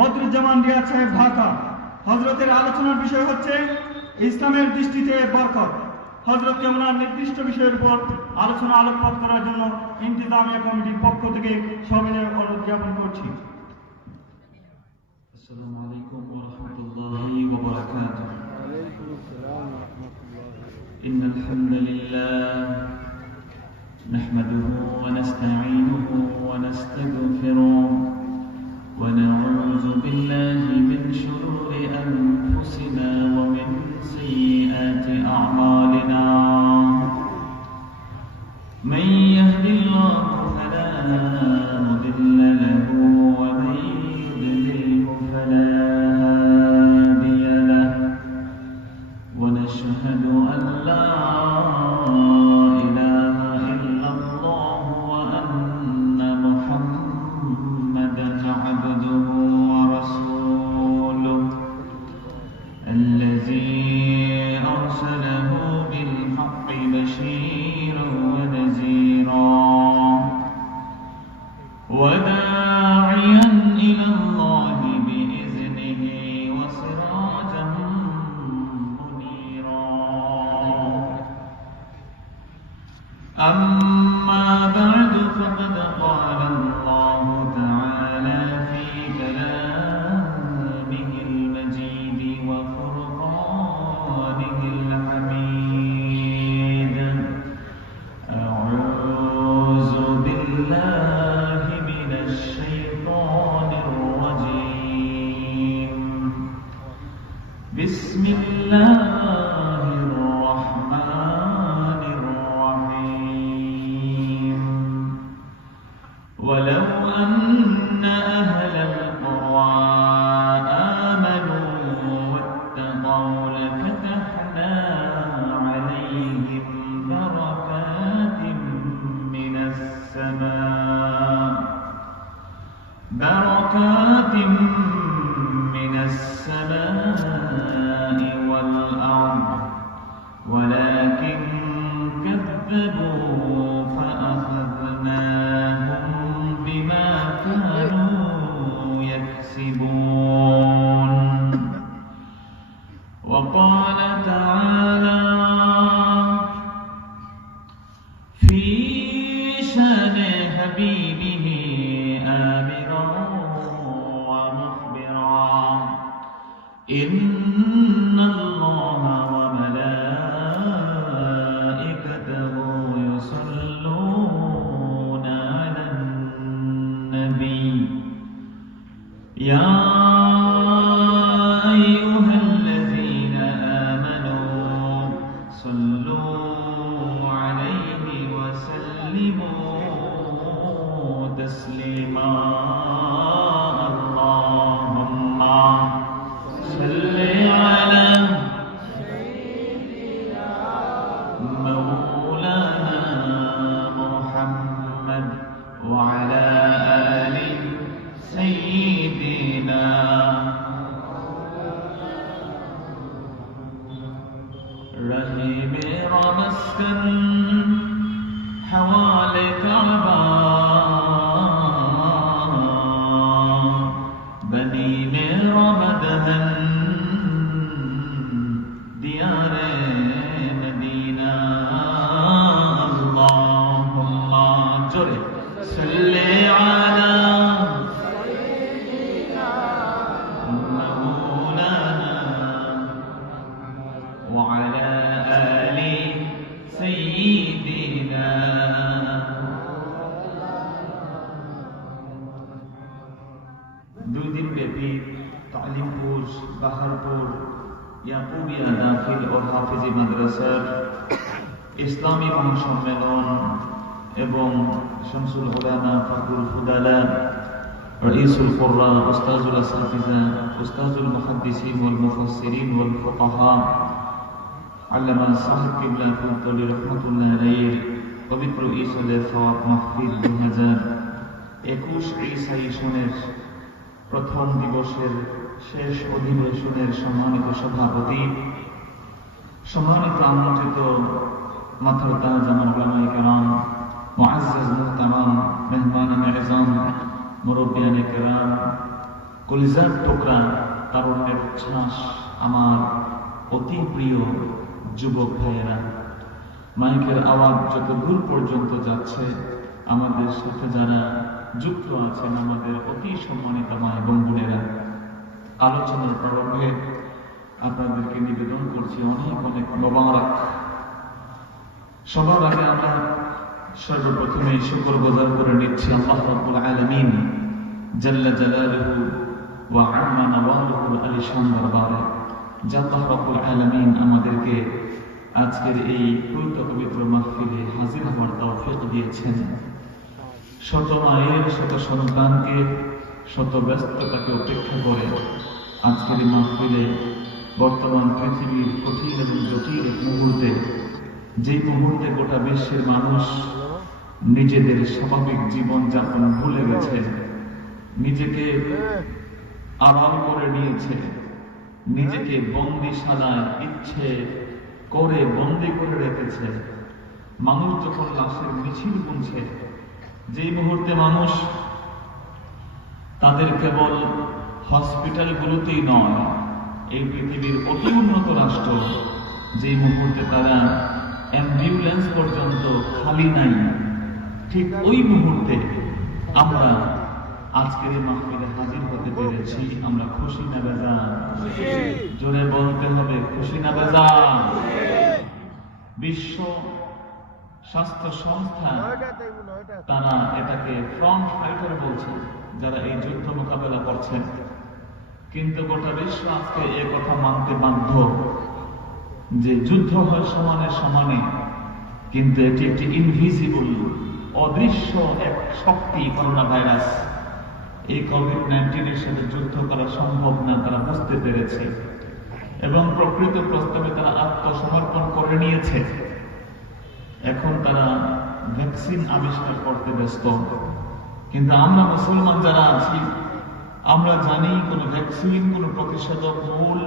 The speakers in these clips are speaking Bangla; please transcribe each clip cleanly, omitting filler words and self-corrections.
বদরুজ্জামান রিয়াদ সাহেব, ঢাকা। হযরতের আলোচনার বিষয় হচ্ছে ইসলামের দৃষ্টিতে বরকত। হযরতকে ওনার নির্দিষ্ট বিষয়ের উপর আলোচনা আলোকপাত করার জন্য ইন্তিজামিয়া কমিটির পক্ষ থেকে সবিনয় অনুরোধ জ্ঞাপন করছি। السلام عليكم ورحمة الله وبركاته. وعليكم السلام ورحمة الله وبركاته. إن الحمد لله نحمده ونستعينه ونستغفره ونعوذ بالله من شرور أنفسنا ومن سيئات أعمالنا. من يهد الله فلا مضل له ومن يضلله فلا هادي له. ونشهد أن لا إله إلا الله وأن محمدا عبده ورسوله الذي أرسله بالحق بشيرا ونذيرا وداعيا إلى الله بإذنه وسراجا منيرا. أما بعد فقد قال الله تعالى في كلامه المجيد وفرقانه الحميد. أعوذ بالله من الشيطان الرجيم. بسم الله الرحمن الرحيم. ولو أن أهل القرى آمنوا واتقوا لفتحنا عليهم بركات من السماء والأرض ولكن كذبوا فأخذناهم بما كانوا يكسبون. وقال تعالى في شان حبيبه آمرا ومخبرا: إن الله وملائكته يصلون على النبي يا أيها الذين آمنوا صلوا عليه وسلموا تسليما. اللهم صل على مولانا محمد وعلى آل سيدنا. رہے میرا مسکن حوالے کعبہ بنی میرا مدہن دیار مدینہ. اللہم جرے صلی علی مولانا وعلى آل سيدنا. দুই দিন ব্যাপী তালিমপুর বাহারপুর ইয়াকুবিয়া দাখিল ও হাফিজি মাদ্রাসার ইসলামী মহাসম্মেলন এবং শামসুল উলামা ফাখরুল ফুদালা রঈসুল কুররা উস্তাজুল আসাতিজা উস্তাজুল মুহাদ্দিসিন ওয়াল মুফাসসিরিন ওয়াল ফুকাহা আল্লামা সাহেব কিবলা ফাতলি রাহমাতুল্লাহ আলাইহির পবিত্র ঈসুল ফাত মাহফিল 2021 ঈসাই সনের প্রথম দিবসের শেষ অধিবেশনের সম্মানিত সভাপতি, সম্মানিত আমন্ত্রিত মাথার তাজ আমার উলামায়ে কেরাম, মুআজ্জাজ মুহতারাম মেহমান-ই-মেহজান, মুরব্বিয়ানে কেরাম, কলিজার টুকরা, তারুণ্যের উচ্ছ্বাস, আমার অতি প্রিয় যুবক ভাইয়েরা, মাইকের আওয়াজ যত দূর পর্যন্ত যাচ্ছে, আমাদের সাথে যারা যুক্ত আছেন, আমাদের অতি সম্মানিত মা এবং বোনেরা, আলোচনার প্রারম্ভে আপনাদেরকে নিবেদন করছি অনেক অনেক মোবারক। সবার আগে আমরা সর্বপ্রথমে শুকরগুজার করে নিচ্ছি আল্লাহ রাব্বুল আলামিন জাল্লা জালালুহু ওয়া আম্মা নওয়ালুহুল আলিশান দরবারে, যে আল্লাহ রাব্বুল আলামিন আমাদেরকে আজকের এই পবিত্র মাহফিলে হাজির হওয়ার তৌফিক দিয়েছেন। শত মায়ের শত সন্তানকে শত ব্যস্ততাকে উপেক্ষা করে আজকের এই মাহফিলে বর্তমান পৃথিবীর কঠিন এবং জটিল এক মুহূর্তে, যেই মুহূর্তে গোটা বিশ্বের মানুষ নিজেদের স্বাভাবিক জীবন যাপন ভুলে গেছে, নিজেকে আড়াল করে নিয়েছে, নিজেকে বন্দিশালায় ইচ্ছে করে বন্দি করে রেখেছে, মানুষ যখন লাশের মিছিল গুনছে, যেই মুহূর্তে মানুষ তাদের কেবল হসপিটালগুলোতেই নয়, এই পৃথিবীর অতি উন্নত রাষ্ট্র, যেই মুহূর্তে তারা অ্যাম্বুলেন্স পর্যন্ত খালি নাই, ঠিক ওই মুহূর্তে আমরা আজকের এই মাহফিলে হাজির হতে পেরেছি। আমরা খুশি না বেজার? জোরে বলতে হবে, খুশি না বেজার? বিশ্ব স্বাস্থ্য সংস্থা তারা এটাকে ফ্রন্ট ফাইটার বলছে, যারা এই যুদ্ধ মোকাবেলা করছেন। কিন্তু গোটা বিশ্ব আজকে এ কথা মানতে বাধ্য যে যুদ্ধ হয় সমানে সমানে, কিন্তু এটি একটি ইনভিজিবল, অদৃশ্য এক শক্তি, করোনা ভাইরাস। এই কোভিড-19 সাথে যুদ্ধ করা সম্ভব না, তারা বুঝতে পেরেছে এবং প্রকৃত প্রস্তাবে তারা আত্মসমর্পণ করে নিয়েছে। এখন তারা ভ্যাকসিন আবিষ্কার করতে ব্যস্ত। কিন্তু আমরা মুসলমান যারা আছি, আমরা জানি কোন ভ্যাকসিন, কোন প্রতিষেধক মূল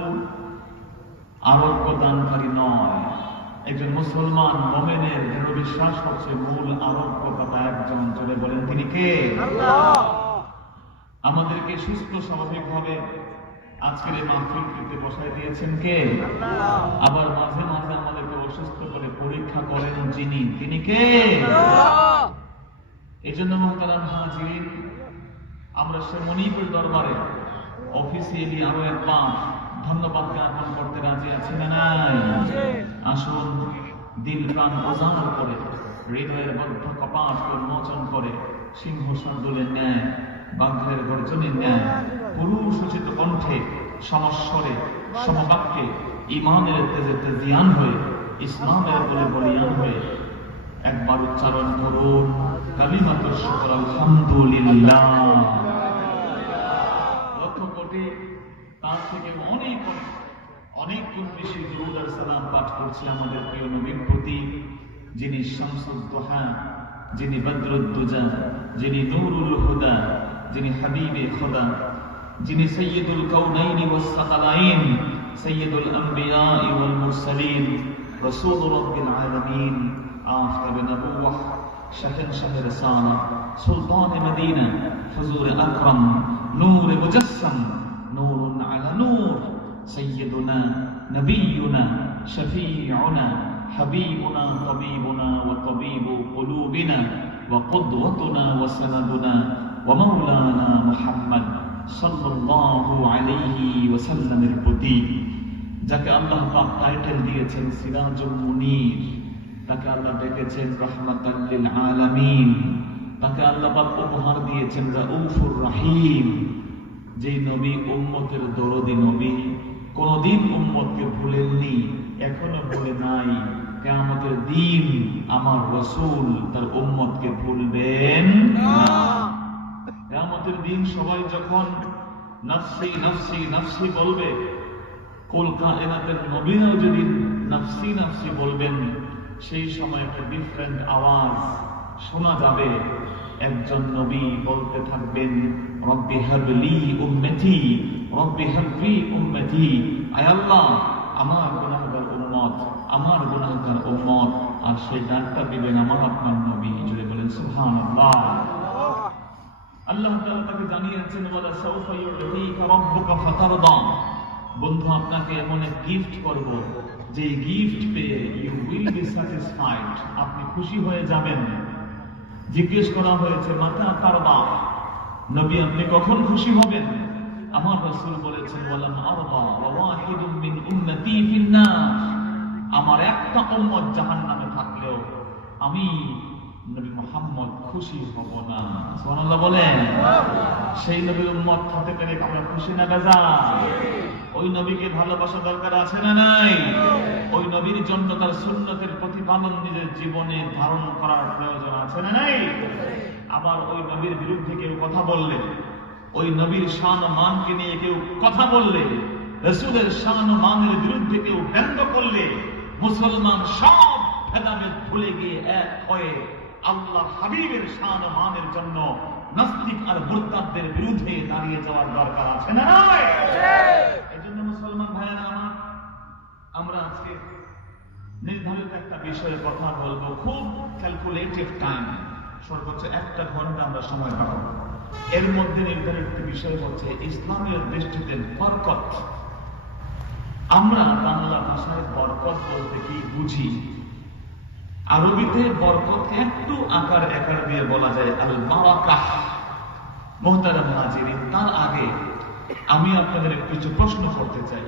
আরোগ্য দানকারী নয়। একজন মুসলমান মুমিনের দৃঢ় বিশ্বাস হচ্ছে মূল আরোগ্যদাতা একজন। চলে বলেন, তিনি কে? আমাদেরকে সুস্থ স্বাভাবিকভাবে আজকের এই মাহফিলটিতে বসায় দিয়েছেন কে? আবার মাঝে মাঝে আমাদেরকে অসুস্থ করে পরীক্ষা করেন যিনি, তিনি কে? এই জন্য মুহতারাম হাজিরিন, আমরা সে মনিবের দরবারে অফিসিয়ালি আরো একবার ধন্যবাদ জ্ঞাপন করতে রাজি আছি না নাই? আসুন দিল প্রাণ উজাড় করে, হৃদয়ের বদ্ধ কপাটকে উন্মোচন করে, সিংহ শার্দুলের ন্যায়, বাঘের গর্জনের ন্যায়, পুরুষোচিত কণ্ঠে, সমস্বরে, সমবাক্যে, ইমানের তেজে তেজিয়ান হয়ে, ইসলামের বলে বলিয়ান হয়ে একবার উচ্চারণ করুন, কালিমাতুশ শুকর আলহামদুলিল্লাহ। লক্ষ কোটি, তার থেকে অনেক অনেক অনেক গুণ বেশি দুরূদ আর সালাম পাঠ করছি আমাদের প্রিয় নবীর প্রতি, যিনি শামসুদ দুহা, যিনি বদরুদ দুজা, যিনি নূরুল হুদা, যিনি হাবিবে খোদা, যিনি সৈয়দুল কাউনাইন ওয়াস সাকালাইন, সৈয়দুল আম্বিয়া ওয়াল মুরসালিন, রাসূল রাব্বিল আলামিন, আফতাব নবুওয়াহ, শাহেনশাহ রিসালা, সুলতান মদিনা, হুজুর আকরাম, নূর মুজাসসাম, নূরুন আলা নূর, سيدنا نبينا شفيعنا حبيبنا طبيبنا وطبيب قلوبنا وقدوتنا وسندنا ومولانا محمد صلى الله عليه وسلم البدي যাকে আল্লাহ পাক টাইটেল দিয়েছেন সিরাজুল মুনীর, তাকে আল্লাহ ডেকেছেন রাহমাতাল লিল আলামিন, তাকে আল্লাহ পাক উপহার দিয়েছেন রাউফুর রহিম। যেই নবী উম্মতের দরদি নবী, কোনদিন উম্মতকে ভুলেননি, এখনো ভুলে নাই। কিয়ামতের দিন আমার রাসূল তার উম্মতকে ভুলবেন না। কিয়ামতের দিন সবাই যখন নফসি নফসি নফসি বলবে, কুল কায়নাতের নবীরাও যদি নফসি নফসি বলবেন, সেই সময় একটা ডিফারেন্ট আওয়াজ শোনা যাবে। একজন নবী বলতে থাকবেন, রব্বি হাবলি উম্মতি, রব্বি হাবলি উম্মতি, আয় আল্লাহ আমার গুনাহগার উম্মত, আমার গুনাহগার উম্মত। আর সেই ডাকটা দিবেন আমার আপনার নবী। জুড়ে বলেন সুবহানাল্লাহ। আল্লাহ তাআলা তাকে জানিয়েছেন ওয়ালা সাউফা ইউতিকা রাব্বুকা ফাতারদা, বন্ধু আপনাকে এমন এক গিফট করব যে গিফট পেয়ে ইউ উইল বি স্যাটিসফাইড, আপনি খুশি হয়ে যাবেন। জিজ্ঞেস করা হয়েছে মাতা তারদা, নবী আপনি কখন খুশি হবেন? আমার রাসূল বলেছেন ওয়ালাম আরদা ওয়া ওয়াহিদুম মিন উম্মতি ফিন্নার, আমার একটা উম্মত জাহান্নামে থাকলেও আমি নবী মুহাম্মদ খুশি হব না। সুবহানাল্লাহ বলেন। সেই নবীর উম্মত হতে পেরে আমরা খুশি না বেজার? ওই নবীকে ভালোবাসা দরকার আছে না নাই? ওই নবীর জন্য তার সুন্নতের প্রতিপালন নিজের জীবনে ধারণ করার প্রয়োজন আছে না নাই? আবার ওই নবীর বিরুদ্ধে কেউ কথা বললে, ওই নবীর শান ও মানকে নিয়ে কেউ কথা বললে, রাসূলের শান ও মানের বিরুদ্ধে কেউ ব্যঙ্গ করলে, মুসলমান সব ভেদাভেদ ভুলে গিয়ে এক হয়ে আল্লাহ হাবিবের শান ও মানের জন্য নাস্তিক আর মুরতাদদের বিরুদ্ধে দাঁড়িয়ে যাওয়ার দরকার আছে না? এজন্য মুসলমান ভাইয়েরা আমার, আমরা আজকে নির্ধারিত একটা বিষয়ে কথা বলবো, খুব ক্যালকুলেটিভ টাইম, সর্বোচ্চ 1 ঘন্টা আমরা সময় পাবো। এর মধ্যে নির্ধারিত বিষয় হচ্ছে ইসলামের দৃষ্টিতে বরকত। আমরা বাংলা ভাষায় বরকত বলতে কি বুঝি? আরবিতে বরকত একটু আকার দিয়ে বলা যায় আল বারাকাহ। মুহতারাম হাজিরিন, তার আগে আমি আপনাদের কিছু প্রশ্ন করতে চাই।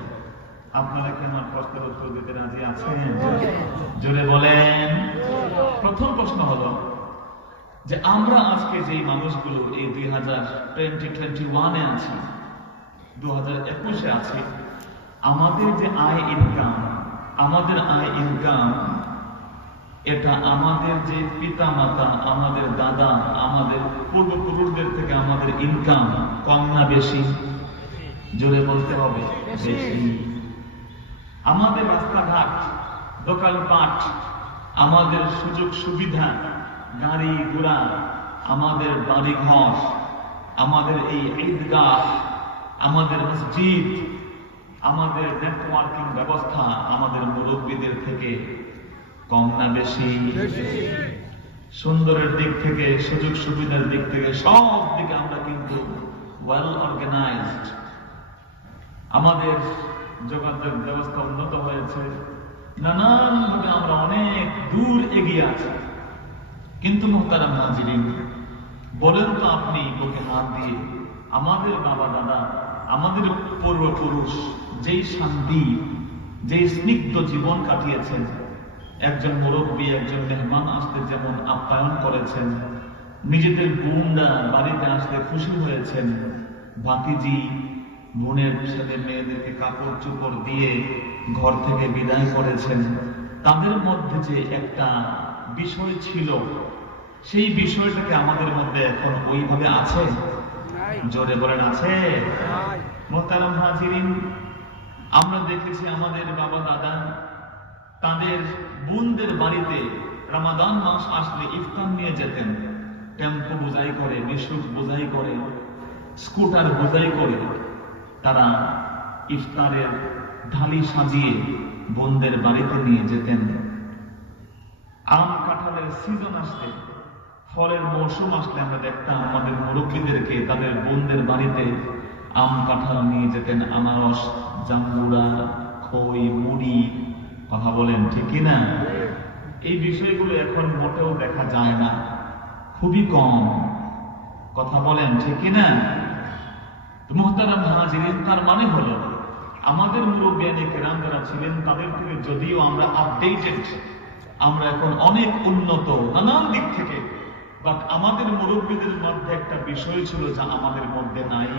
আপনারা কি আমার প্রশ্নের উত্তর দিতে রাজি আছেন? জোরে বলেন। প্রথম প্রশ্ন হলো যে আমরা আজকে যে মানুষগুলো এই 2021-এ আছি, 2021-এ আছি, আমাদের যে আয় ইনকাম, এটা আমাদের যে পিতা মাতা, আমাদের দাদা, আমাদের পূর্বপুরুষদের থেকে আমাদের ইনকাম কম না বেশি? জোরে বলতে হবে বেশি। আমাদের রাস্তাঘাট, দোকানপাট, আমাদের সুযোগ সুবিধা, গাড়ি ঘোড়া, আমাদের বাড়িঘর, আমাদের এই ঈদগাহ, আমাদের মসজিদ, আমাদের নেটওয়ার্কিং ব্যবস্থা আমাদের মুরব্বীদের থেকে কম না বেশি? সুন্দরের দিক থেকে, সুযোগ সুবিধার দিক থেকে, সব দিকে আমরা কিন্তু ওয়েল অর্গানাইজড। আমাদের যোগাযোগ ব্যবস্থা উন্নত হয়েছে, নানানভাবে আমরা অনেক দূর এগিয়ে আছি। কিন্তু মুহতারাম হাজিরিন, বলেন তো আপনি বুকে হাত দিয়ে, আমাদের বাবা দাদা, আমাদের পূর্বপুরুষ যেই শান্তি, যেই স্নিগ্ধ জীবন কাটিয়েছেন, একজন মুরব্বী একজন মেহমান আসতে যেমন আপ্যায়ন করেছেন, নিজেদের বোনরা বাড়িতে আসতে খুশি হয়েছেন, ভাতিজি বোনের ছেলে মেয়েদেরকে কাপড় চোপড় দিয়ে ঘর থেকে বিদায় করেছেন, তাদের মধ্যে যে একটা বিষয় ছিল, সেই বিষয়টাকে আমাদের মধ্যে এখন ওইভাবে আছে? জোরে বলেন আছে? মুহতারাম হাজিরিন, আমরা দেখেছি আমাদের বাবা দাদা তাদের বোনদের বাড়িতে রমাদান মাস আসলে ইফতার নিয়ে যেতেন, টেম্পো বোঝাই করে, মিশুক বোঝাই করে, স্কুটার বোঝাই করে তারা ইফতারের ঢালি সাজিয়ে বোনদের বাড়িতে নিয়ে যেতেন। আম কাঁঠালের সিজন আসলে, ফলের মৌসুম আসলে আমরা দেখতাম আমাদের মুরব্বীদেরকে তাদের বোনদের বাড়িতে আম কাঁঠাল নিয়ে যেতেন, আনারস, জাম্বুরা, খই, মুড়ি। কথা বলেন ঠিক কিনা? এই বিষয়গুলো এখন মোটেও দেখা যায় না, খুবই কম। কথা বলেন ঠিক কিনা? মুহতারাম হাজিরিন, তার মানে হলো আমাদের মুরব্বিয়ানে কেরাম যারা ছিলেন তাদের থেকে যদিও আমরা আপডেটেড, আমরা এখন অনেক উন্নত নানান দিক থেকে, বাট আমাদের মুরব্বীদের মধ্যে একটা বিষয় ছিল যা আমাদের মধ্যে নাই,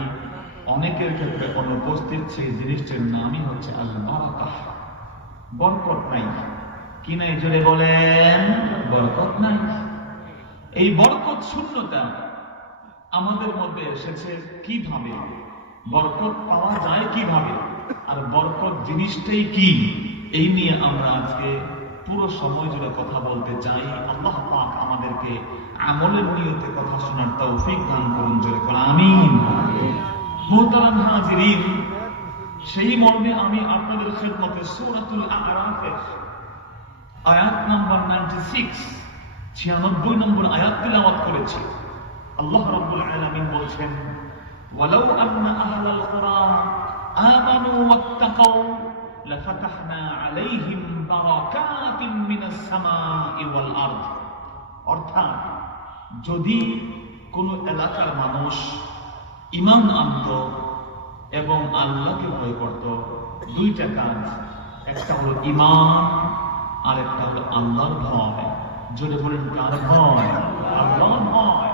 অনেকের ক্ষেত্রে অনুপস্থিত। সেই জিনিসটির নামই হচ্ছে আল বারাকাহ। বরকত নাই। কি নাই? জোরে বলেন। বরকত নাই। এই বরকত শূন্যতা আমাদের মধ্যে এসেছে কিভাবে? বরকত পাওয়া যায় কিভাবে? আর বরকত জিনিসটাই কি? এই নিয়ে আমরা আজকে পুরো সময় জুড়ে কথা বলতে চাই। আল্লাহ পাক আমাদেরকে আমলের নিয়তে কথা শোনার তৌফিক দান করুন। জোরে বলেন আমিন। মুহতারাম হাজিরিন, সেই মর্মে আমি আপনাদের খেদমতে সূরাতুল আ'রাফের আয়াত নাম্বার 96 96 নম্বর আয়াত তিলাওয়াত করেছি। আল্লাহ রাব্বুল আলামিন বলছেন, ওয়ালাউ আন্না আহলাল কুরা আমানু ওয়াত্তাকাউ লাফাতাহনা আলাইহিম বারাকাতিন মিনাস সামাই ওয়াল আরদ। অর্থাৎ যদি কোন এলাকার মানুষ ঈমান আনত এবং আল্লাহকে ভয় করত, দুইটা কাজ, একটা হলো ঈমান আর একটা হলো আল্লাহর ভয়। জোরে বলেন, কার ভয়? আল্লাহর ভয়।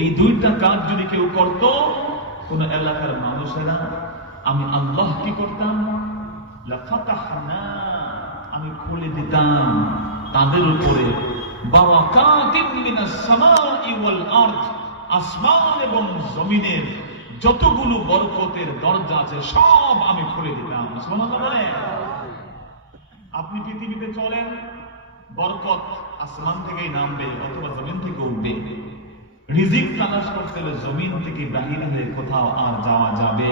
এই দুইটা কাজ যদি কেউ করত, কোন এলাকার মানুষেরা, আমি আল্লাহ কি করতাম? লাফাতাহনা, আমি খুলে দিতাম তাদের উপরে বারাকাতিন মিনাস সামাই ওয়াল আরদ, আসমান এবং জমিনের যতগুলো বরকতের দরজা আছে সব আমি খুলে দিতাম। সুবহানাল্লাহ বলেন। আপনি পৃথিবীতে চলেন, বরকত আসমান থেকেই নামবে অথবা জমিন থেকে উঠবে। রিজিক তালাশ করতে হলে জমিন থেকে বাহির হয়ে কোথাও আর যাওয়া যাবে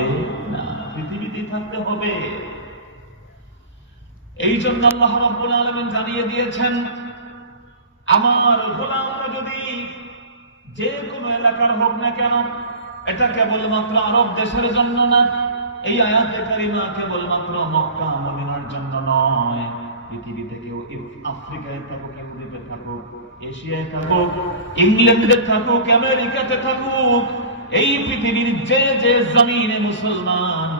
না, পৃথিবীতেই থাকতে হবে। এই জন্য আল্লাহ রাব্বুল আলামিন জানিয়ে দিয়েছেন, আমার গোলামরা যদি যে কোনো এলাকার হোক না কেন, এটা কেবলমাত্র আরব দেশের জন্য না, এই আয়াতে কারিমা কেবলমাত্র মক্কা মদিনার জন্য নয়, পৃথিবীতে কেউ আফ্রিকায় থাকুক, ইউরোপে থাকুক, এশিয়ায় থাকুক, ইংল্যান্ডে থাকুক, আমেরিকাতে থাকুক, এই পৃথিবীর যে যে জমিনে মুসলমান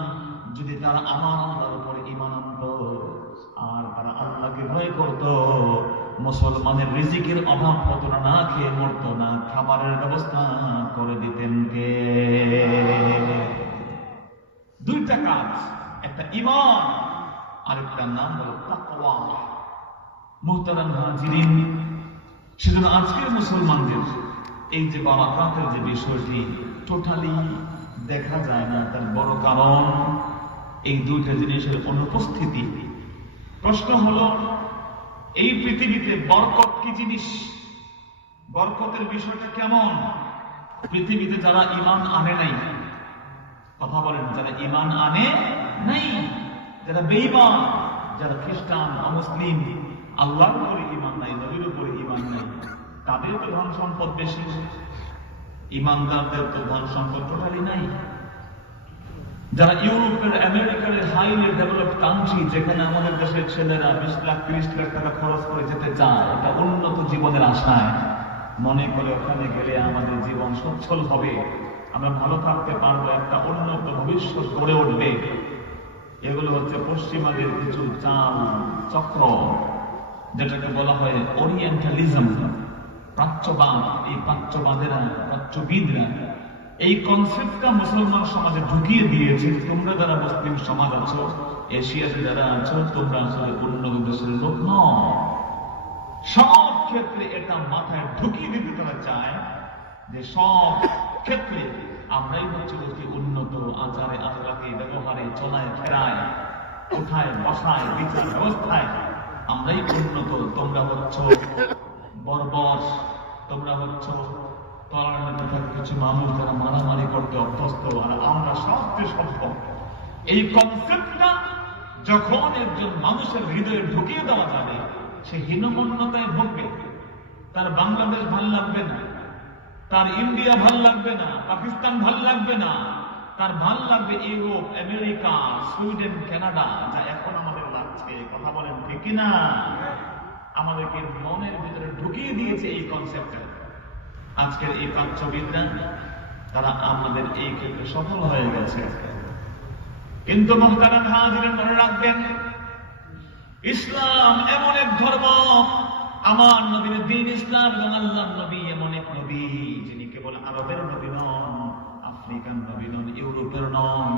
যদি তারা আমার আল্লাহর উপরে ঈমান আনত আর তারা আল্লাহকে ভয় করত, মুসলমানের রিজিকের অভাব হতো না, না খেয়ে মরতো না, খাবারের ব্যবস্থা করে দিতেন কে? দুইটা কাজ, একটা ঈমান আর একটা নাম হলো তাকওয়া। মুহতারাম হাজিরিন, সেজন্য আজকের মুসলমানদের এই যে বারাকাতের যে বিষয়টি টোটালি দেখা যায় না, তার বড় কারণ এই দুইটা জিনিসের অনুপস্থিতি। প্রশ্ন হলো, এই পৃথিবীতে বরকত কি জিনিস? বরকতের বিষয়টা কেমন? পৃথিবীতে যারা ঈমান আনে নাই, কথা বলেন, যারা ঈমান আনে নাই, যারা বেঈমান, যারা খ্রিস্টান, অমুসলিম, আল্লাহর উপরে ঈমান নাই, নবীর উপরে ঈমান নাই, তাদের তো ধন সম্পদ বেশি, ঈমানদারদের তো ধন সম্পদ টোটালি নাই। যারা ইউরোপের, আমেরিকার হাইলি ডেভেলপড কান্ট্রি, যেখানে আমাদের দেশের ছেলেরা 20 লাখ 30 লাখ টাকা খরচ করে যেতে চায়, এটা উন্নত জীবনের আশায়, মনে করে ওখানে গেলে আমাদের জীবন সচ্ছল হবে, আমরা ভালো থাকতে পারবো, একটা উন্নত ভবিষ্যৎ গড়ে উঠবে। এগুলো হচ্ছে পশ্চিমাদের কিছু চাল চক্র, যেটাকে বলা হয় ওরিয়েন্টালিজম, প্রাচ্যবাদ। এই প্রাচ্যবাদেরা, প্রাচ্যবিদরা এই কনসেপ্টটা মুসলমান সমাজে ঢুকিয়ে দিয়েছে। তোমরা যারা মুসলিম সমাজ আছো, এশিয়াতে যারা আছো, তোমরা আসলে উন্নত দেশের লোক নও। সব ক্ষেত্রে এটা মাথায় ঢুকিয়ে দিতে তারা চায় যে সব ক্ষেত্রে আমরাই হচ্ছে অতি উন্নত, আচারে আখলাকে, ব্যবহারে, চলায় ফেরায়, কোথায় বসায়, বিচার ব্যবস্থায় আমরাই উন্নত, তোমরা হচ্ছ বর্বর, তোমরা হচ্ছ কিছু মানুষ যারা মারামারি করতে অভ্যস্ত, আর আমরা সবচেয়ে সভ্য। এই কনসেপ্টটা যখন একজন মানুষের হৃদয়ে ঢুকিয়ে দেওয়া যাবে, সে হীনমন্যতায় ভুগবে। তার বাংলাদেশ ভাল লাগবে না, তার ইন্ডিয়া ভাল লাগবে না, পাকিস্তান ভাল লাগবে না, তার ভাল লাগবে ইউরোপ, আমেরিকা, সুইডেন, কানাডা, যা এখন আমাদের লাগছে। কথা বলেন ঠিক কিনা? আমাদেরকে মনের ভিতরে ঢুকিয়ে দিয়েছে এই কনসেপ্টটা। আজকের এই প্রাচ্যবিদরা, তারা আমাদের এই ক্ষেত্রে সফল হয়ে গেছে। কিন্তু মুহতারাম হাজিরিন, মনে রাখবেন, ইসলাম এমন এক ধর্ম, আমার নবীর দ্বীন ইসলাম এবং আল্লাহর নবী এমন এক নবী, যিনি কেবল আরবের নবী নন, আফ্রিকান নবী নন, ইউরোপের নন,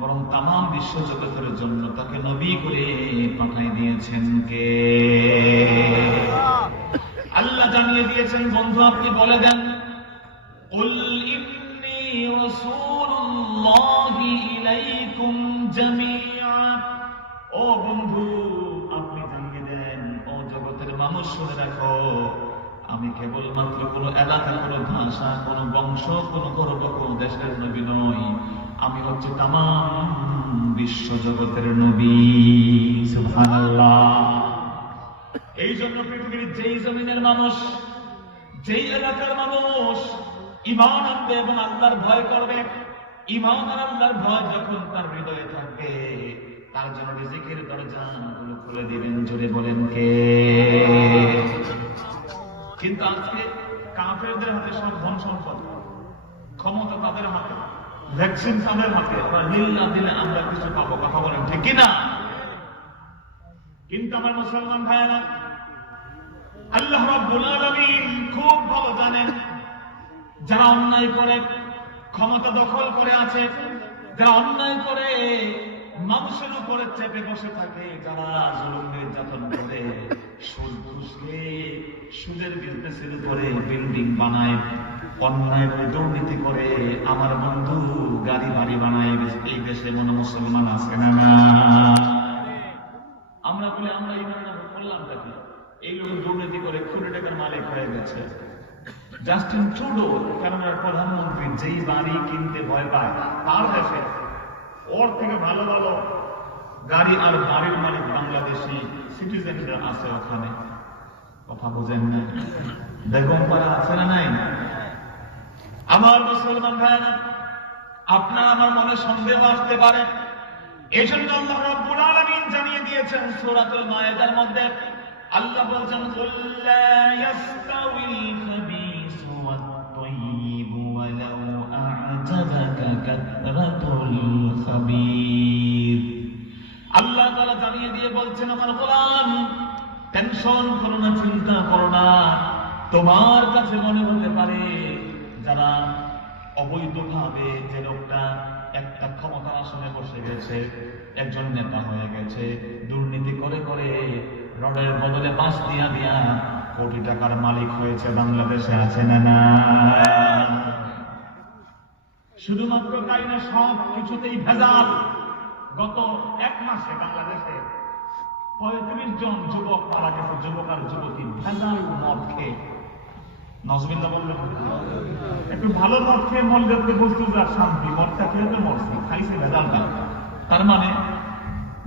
বরং তামাম বিশ্ব জগতের জন্য তাকে নবী করে পাঠাই দিয়েছেন কে? আল্লাহ জানিয়ে দিয়েছেন, বন্ধু আপনি বলে দেন, কুল ইন্নী রাসূলুল্লাহি ইলাইকুম জামিআ। ও বন্ধু, আপনি জানিয়ে দেন, ও জগতের মানুষ শুনে রাখো, আমি কেবলমাত্র কোন এলাকা, কোন ভাষা, কোন বংশ, কোন গর্ব, কোন দেশের নবী নই, আমি হচ্ছে তামাম বিশ্ব জগতের নবী। সুবহানাল্লাহ। এই জন্য পৃথিবীর যেই জমিনের মানুষ, যেই এলাকার মানুষ ঈমান আনবে এবং আল্লাহর ভয় করবে। ঈমান আর আল্লাহর ভয় যখন তার হৃদয়ে থাকবে, তার জন্য রিজিকের দরজাগুলো খুলে দিবেন। জোরে বলেন কে? কিন্তু আজকে কাফেরদের হাতে সব ধন সম্পদ, ক্ষমতা তাদের হাতে, ভ্যাকসিন তাদের হাতে, আমরা নীল না দিলে আমরা কিছু পাবো। কথা বলেন ঠিক কিনা? কিন্তু আমার মুসলমান ভাইয়েরা, আল্লাহ রাব্বুল আলামিন খুব ভালো জানেন যারা অন্যায় করে ক্ষমতা দখল করে আছে, যারা অন্যায় করে মানুষের উপরে চেপে বসে থাকে, যারা জুলুম নির্যাতন করে, সুদ ঘুষ খেয়ে সুদের বিজনেসের উপরে বিল্ডিং বানায়, অন্যায় দুর্নীতি করে আমার বন্ধু গাড়ি বাড়ি বানায়, এই দেশে মনে মুসলমান আছে না? না, আমরা বলে আমরা ইমান করলাম তাকে, এই লোক দুর্নীতি করে কোটি টাকার মালিক হয়ে গেছে। জাস্টিন ট্রুডো কানাডার প্রধানমন্ত্রী যেই বাড়ি কিনতে ভয় পায়, তার দেশে ওর থেকে ভালো ভালো গাড়ি আর বাড়ির মালিক বাংলাদেশি সিটিজেনরা আছে ওখানে। কথা বোঝেন না? বেগম পাড়া আছে না নাই? আমার মুসলমান ভাইরা, আপনার আমার মনে সন্দেহ আসতে পারে, এই জন্য আল্লাহ রাব্বুল আলামিন জানিয়ে দিয়েছেন সূরাতুল মায়েদার মধ্যে, আল্লাহ বলছেন কুল লা ইয়াস্তাউিল খাবিসু ওয়াত তাইয়িবু ওয়ালাউ আ'জাবাকা কাথরাতুল খাবির। আল্লাহ তাআলা জানিয়ে দিয়ে বলছেন, আমার গোলাম টেনশন করো না, চিন্তা করো না। তোমার কাছে মনে হতে পারে যারা অবৈধভাবে, যে লোকটা একটা ক্ষমতার আসনে বসে গেছে, একজন নেতা হয়ে গেছে, দুর্নীতি করে করে রডের বদলে বাঁশ দিয়া দিয়া কোটি টাকার মালিক হয়েছে, বাংলাদেশে আছে না? না, শুধুমাত্র তাই না, সব কিছুতেই ভেজাল। গত এক মাসে বাংলাদেশে 35 জন যুবক মারা গেছে, যুবক আর যুবতী ভেজাল মদ খেয়ে। নজমিল্লা বললেন একটু ভালো মদ খেয়ে মরলে বুঝতে যার শান্তি, মদটা খেয়ে তো মরছে, খাইছে ভেজালটা, তার মানে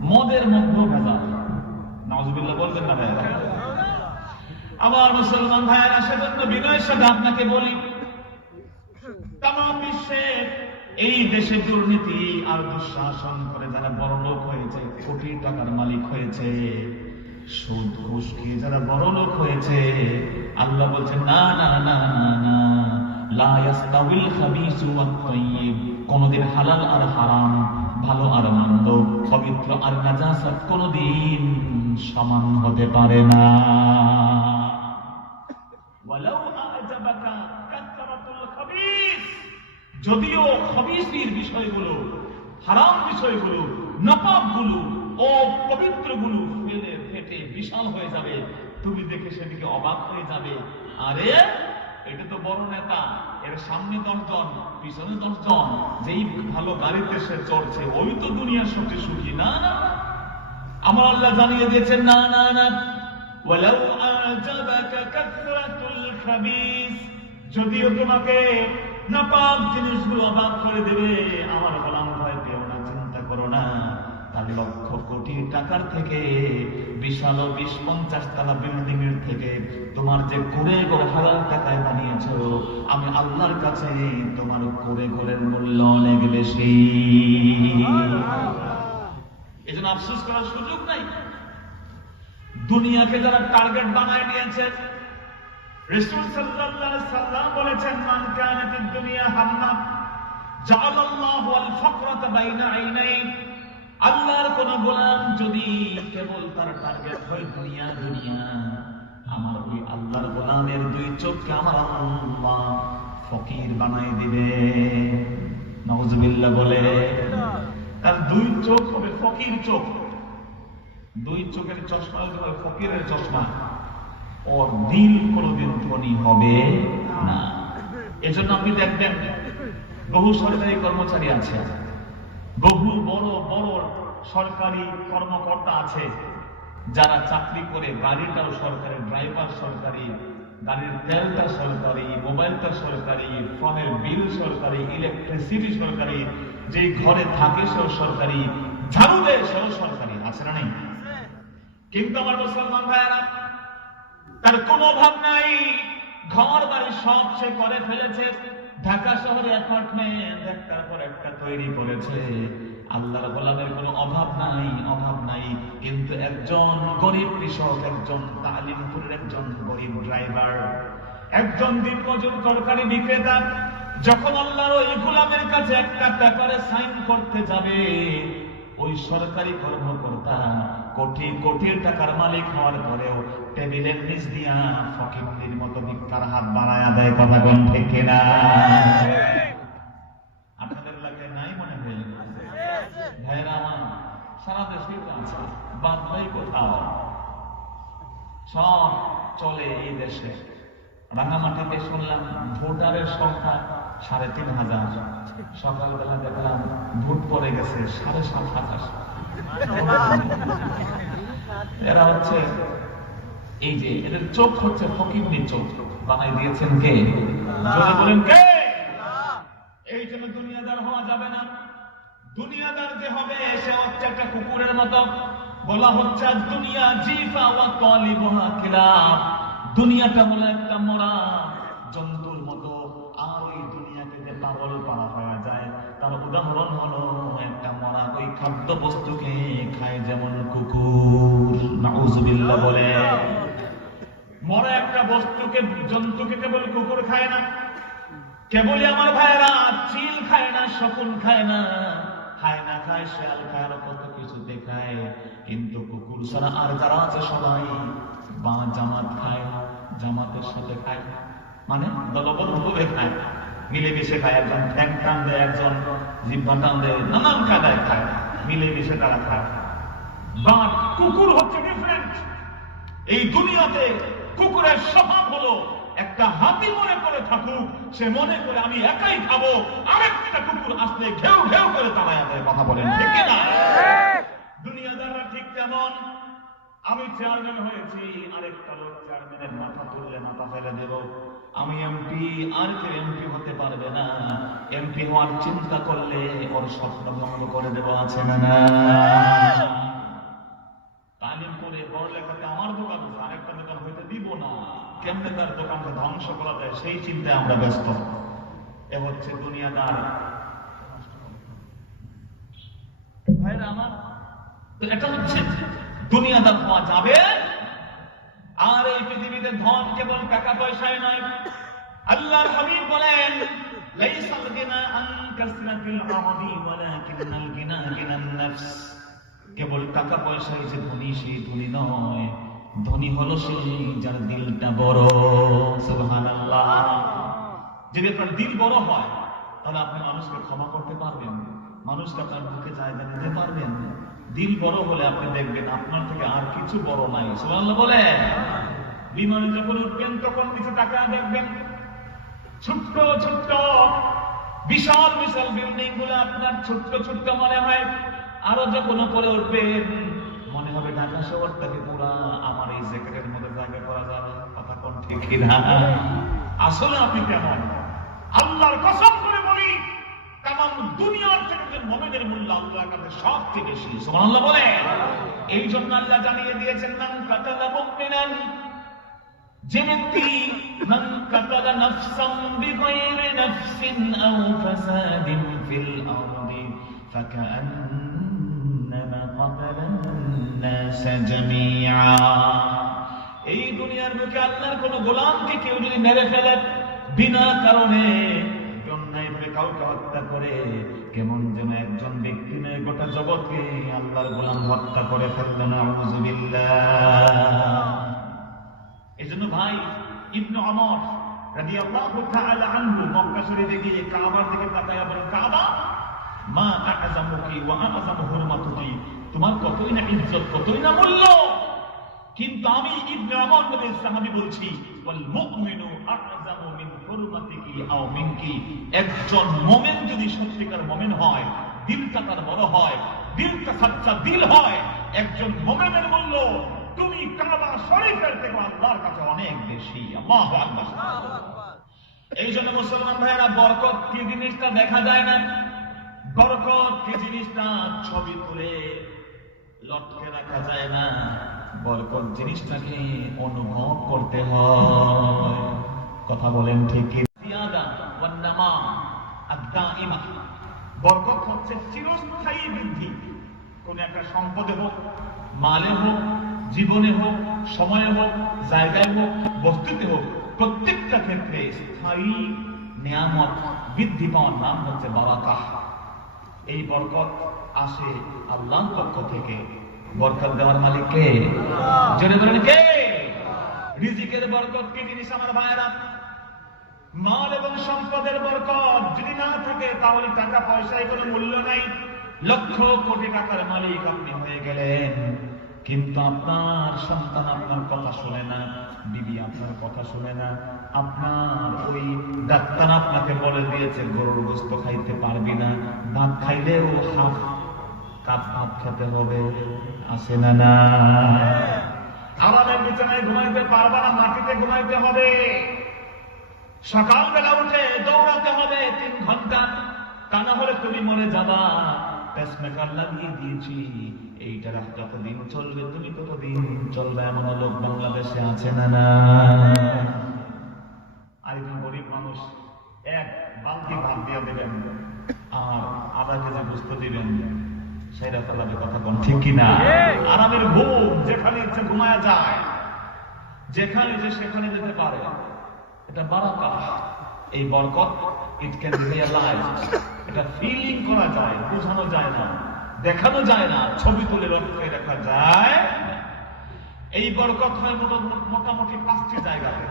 মদের মধ্যেও ভেজাল। নজমিল্লা বললেন না ভাইয়া? আমার মুসলমান ভাইয়েরা, সেজন্য বিনয়ের সাথে আপনাকে বলি, তামাম বিশ্বে এই দেশে দুর্নীতি আর দুঃশাসন করে যারা বড় লোক হয়েছে, কোটি টাকার মালিক হয়েছে, সুদ ঘুষ খেয়ে যারা বড় লোক হয়েছে, আল্লাহ বলছেন না না না না না, লা ইয়াস্তাউিল খাবিসু ওয়াত তাইয়িব, কোনদিন হালাল আর হারাম, ভালো আর মন্দ, পবিত্র আর নাজাসাত কোনদিন সমান হতে পারে না। ওয়ালাউ আ'জাবাকা কাথরাতুল খাবিস, যদিও খবিসির বিষয়গুলো, হারাম বিষয়গুলো, নাপাকগুলো ও পবিত্রগুলো ফেলে ফেটে বিশাল হয়ে যাবে, তুমি দেখে সেদিকে অবাক হয়ে যাবে, আরে এটা তো বড় নেতা, এর সামনে 10 জন, পিছনে 10 জন, যেই ভালো গাড়িতে সে চড়ছে, ওই তো দুনিয়ার সবচেয়ে সুখী। না না, আমার আল্লাহ জানিয়ে দিয়েছেন না না না, ওয়ালাউ আ'জাবাকা কাথরাতুল খাবিস, যদিও তোমাকে নাপাক জিনিসগুলো অবাক করে দেবে, আমার গোলাম ভয় পেও না, চিন্তা করো না, তার লক্ষ কোটি টাকার থেকে বিশাল 20-50 তলা বিল্ডিং এর থেকে তোমার যে কুড়ে ঘর হালাল টাকায় বানিয়েছো, আমি আল্লাহর কাছে তোমার কুড়ে ঘরের মূল্য অনেক বেশি। এজন্য আফসোস করার সুযোগ নাই। দুনিয়াকে যারা টার্গেট বানায় নিয়েছে, রাসূল সাল্লাল্লাহু আলাইহি সাল্লাম বলেছেন, মান কানাতিদ দুনিয়া হাম্মা জাআলাল্লাহু আল ফাকরাতা বাইনা আইনাই, আল্লাহর কোন গোলাম যদি কেবল তার টার্গেট হয় দুনিয়া দুনিয়া, আমার ওই আল্লাহর গোলামের 2 চোখকে আমার আল্লাহ ফকির বানাই দিবে। নাউজুবিল্লাহ বলে, তার 2 চোখ হবে ফকির চোখ, 2 চোখের চশমা হবে ফকিরের চশমা, ওর দিল কোনদিন ধনী হবে না। এজন্য আপনি দেখবেন বহু সরকারি কর্মচারী আছে, বহু বড় বড় সরকারি কর্মকর্তা আছে, যারা চাকরি করে, গাড়িটাও সরকারি, ড্রাইভার সরকারি, গাড়ির তেলটা সরকারি, মোবাইলটা সরকারি, ফোনের বিল সরকারি, ইলেকট্রিসিটি সরকারি, যে ঘরে থাকে সেও সরকারি, ঝাড়ু দেয় সেও সরকারি, আছে না নেই? কিন্তু আমার মুসলমান ভাইয়েরা, তার কোনো অভাব নাই, ঘর বাড়ি সব সে করে ফেলেছে, ঢাকা শহরে অ্যাপার্টমেন্ট একটার পর একটা তৈরি করেছে। আল্লাহর গোলামের কোনো অভাব নাই, কিন্তু একজন গরিব কৃষক, একজন তালিমপুরের একজন গরিব ড্রাইভার, একজন দিনমজুর তরকারি বিক্রেতা যখন আল্লাহর ওই গোলামের কাছে একটা পেপারে সাইন করতে যাবে, ওই সরকারি কর্মকর্তা কোটি কোটি টাকার মালিক হওয়ার পরেও টেবিলের নিচ দিয়া ফকিরের মতো ভিক্ষার হাত বাড়ায়া দেয়। কথা কোন ঠিক কিনা? আপনাদের এলাকায় নাই মনে হয়? ভাইরা আমার, সারা দেশে আছে, বাদ নাই কোথাও। সব চলে এই দেশে। রাঙামাটিতে শুনলাম ভোটারের সংখ্যা ৩,৫০০। সকালবেলা দেখলাম ভোট পড়ে গেছে ৭,৫০০। এরা হচ্ছে এই যে এদের চোখ হচ্ছে ফকিরনি চোখ বানাই দিয়েছেন কে? জোরে বলেন কে? এই জন্য দুনিয়াদার হওয়া যাবে না। দুনিয়াদার যে হবে সে হচ্ছে একটা কুকুরের মতো। বলা হচ্ছে আজ দুনিয়া জিফা ওয়া তালিবুহা কিলাব। দুনিয়াটা হলো একটা মরা জন্তুর মতো, আর ওই দুনিয়াকে যে পাগল পাড়া হয়ে যায় তার উদাহরণ হলো একটা মরা ওই খাদ্য বস্তুকে খায়, যেমন কুকুর। নাউযুবিল্লাহ বলে। মরা একটা বস্তুকে, জন্তুকে কেবল কুকুর খায় না, কেবলই আমার ভাইয়েরা চিল খায় না, শকুন খায় না, হায়না খায়, শেয়াল খায়, আর কত কিছু দেখায়। কিন্তু কুকুর ছাড়া আর যারা আছে সবাই বা জামাত খায়, জামাতের সাথে খায়, মানে দলবদ্ধভাবে খায়, মিলেমিশে খায়। একজন ঠ্যাং টান দেয়, একজন জিহ্বা টান দেয়, নানান কায়দায় খায়, মিলেমিশে তারা খায়। বাট কুকুর হচ্ছে ডিফারেন্ট। এই দুনিয়াতে কুকুরের স্বভাব হলো একটা হাতি মনে করে থাকুক, সে মনে করে আমি একাই খাবো, আরেকটা কুকুর আসলে ঘেউ ঘেউ করে তাড়ায়া দেয়। কথা বলেন ঠিক কিনা? দুনিয়াদাররা ঠিক তেমন। আমি চেয়ারম্যান হয়েছি, আরেকটা লোক চেয়ারম্যানের মাথা তুললে মাথা ফেলে দেব। আমি এমপি, আর কেউ এমপি হতে পারবে না। এমপি হওয়ার চিন্তা করলে ওর স্বপ্ন ভঙ্গ করে দেব, আছে না? তালিম করে পড়ালেখাতে আমার দোকান আছে, আরেকটা দোকান হইতে দিব না। কেমনে তার দোকানকে ধ্বংস করা যায় সেই চিন্তায় আমরা ব্যস্ত। এ হচ্ছে দুনিয়াদার। ভাইরা আমার, তো এটা হচ্ছে দুনিয়াদার হওয়া যাবে। আর এই পৃথিবীতে ধন কেবল টাকা পয়সায় নয়। আল্লাহর হাবিব বলেন, লাইসাল গিনা আন কাসরাতিল আরদি ওয়ালাকিনাল গিনা গিনান নাফস। কেবল টাকা পয়সায় যে ধনী সেই ধনী নয়, ধনী হলো সেই যার দিলটা বড়। সুবহানাল্লাহ। যদি আপনার দিল বড় হয় তাহলে আপনি মানুষকে ক্ষমা করতে পারবেন, মানুষকে আপনার মুখে জায়গা দিতে পারবেন। দিল বড় হলে আপনি দেখবেন আপনার থেকে আর কিছু বড় নাই। সুবহানাল্লাহ বলে। বিমানে যখন উঠবেন তখন কিছু টাকা দেখবেন, ছোট্ট ছোট্ট বিশাল বিশাল বিল্ডিং গুলো আপনার ছোট্ট ছোট্ট মনে হয়। আরো যখন উপরে উঠবেন মনে হবে ঢাকা শহরটাকে পুরা আমার এই জ্যাকেটের মধ্যে জায়গা করা যাবে। কথা কোন ঠিক কিনা? আসলে আপনি কেমন? আল্লাহর কসম করে বলি, তামাম দুনিয়ার থেকে যে মুমিনের মূল্য আল্লাহর কাছে সবচেয়ে বেশি। সুবহানাল্লাহ বলে। এই জন্য আল্লাহ জানিয়ে দিয়েছেন, মান কাতালা মুমিনান, যে ব্যক্তি মান কাতালা নাফসান বিগাইরি নাফসিন আও ফাসাদিন ফিল আরদি ফাকান্নামা কাতালান নাস জামিআ। এই দুনিয়ার বুকে আল্লাহর কোন গোলামকে কেউ যদি মেরে ফেলে বিনা কারণে, অন্যায়ভাবে কাউকে হত্যা করে, কেমন যেন একজন ব্যক্তি নয় গোটা জগৎকে আল্লাহর গোলাম হত্যা করে ফেললেন। নাউযুবিল্লাহ। এজন্য ভাই ইবনে ওমর রাদিয়াল্লাহু তাআলা আনহু মক্কা শরীফে গিয়ে কাবার দিকে তাকায়া বলেন, কাবা মা আ'যামুকি ওয়া আ'যামু হুরমাতুকি, তোমার কতই না ইজ্জত, কতই না মূল্য। কিন্তু আমি ইবনে ওমর নবী সাহাবী বলছি, ওয়াল মুমিনু আ'যামু মিন হুরমাতিকি আও মিনকি। একজন মুমিন যদি সত্যিকার মুমিন হয়, দিলটা তার বড় হয়, দিলটা সচ্চা দিল হয়, একজন মুমিনের মূল্য তুমি কাবা শরীফের থেকে আল্লাহর কাছে অনেক বেশি। আল্লাহু আকবার। এই জন্য মুসলমান ভাইরা, বরকত কি জিনিসটা দেখা যায় না। বরকত কি জিনিসটা ছবি তুলে লটকে রাখা যায় না। বরকত জিনিসটাকে অনুভব করতে হয়। কথা বলেন ঠিক কি? জিয়াদা ওয়ান নামা, কোন একটা সম্পদে হোক, মালে হোক, জীবনে হোক, সময়ে হোক, জায়গায় হোক, বস্তুতে হোক, প্রত্যেকটা ক্ষেত্রে স্থায়ী নিয়ামত বৃদ্ধি পাওয়ার নাম হচ্ছে বারাকাহ। এই বরকত আসে আল্লাহর পক্ষ থেকে। বরকত দেওয়ার মালিক কে? জোরে বলেন কে? রিজিকের বরকত কি জিনিস আমার ভাইয়েরা? মাল এবং সম্পদের বরকত যদি না থাকে তাহলে টাকা পয়সায় কোনো মূল্য নাই। লক্ষ কোটি টাকার মালিক আপনি হয়ে গেলেন, কিন্তু আপনার সন্তান আপনার কথা শুনে না, বিবি আপনার কথা শুনে না, আপনার ওই ডাক্তার আপনাকে বলে দিয়েছে গরুর গোশত খাইতে পারবি না, ভাত খাইলেও হাফ কাপ ভাত খেতে হবে, আসে না না? আরামের বিছানায় ঘুমাইতে পারবা না, মাটিতে ঘুমাইতে হবে। সকালবেলা উঠে দৌড়াতে হবে 3 ঘন্টা, তা না হলে তুমি মরে যাবা। পেসমেকার লাগিয়ে দিয়েছি, এইটা যতদিন চলবে তুমি ততদিন চলবে, এমন লোক বাংলাদেশে আছে না না? আরেকজন গরিব মানুষ 1 বালতি ভাত দিয়ে দেবেন আর আধা কেজি গোশত দিবেন, সেটা তাহলে কথা কোন ঠিক কিনা? আরামের ঘুম, যেখানে ইচ্ছে ঘুমায়া যায়, যেখানে যে সেখানে যেতে পারে, এটা বারাকাহ। এই বরকত ইট ক্যান বি রিয়ালাইজড, এটা ফিলিং করা যায়, বোঝানো যায় না, দেখানো যায় না, ছবি তুলে রক্ষে রাখা যায়। এই বরকত হয় মোটামুটি 5টি জায়গাতে।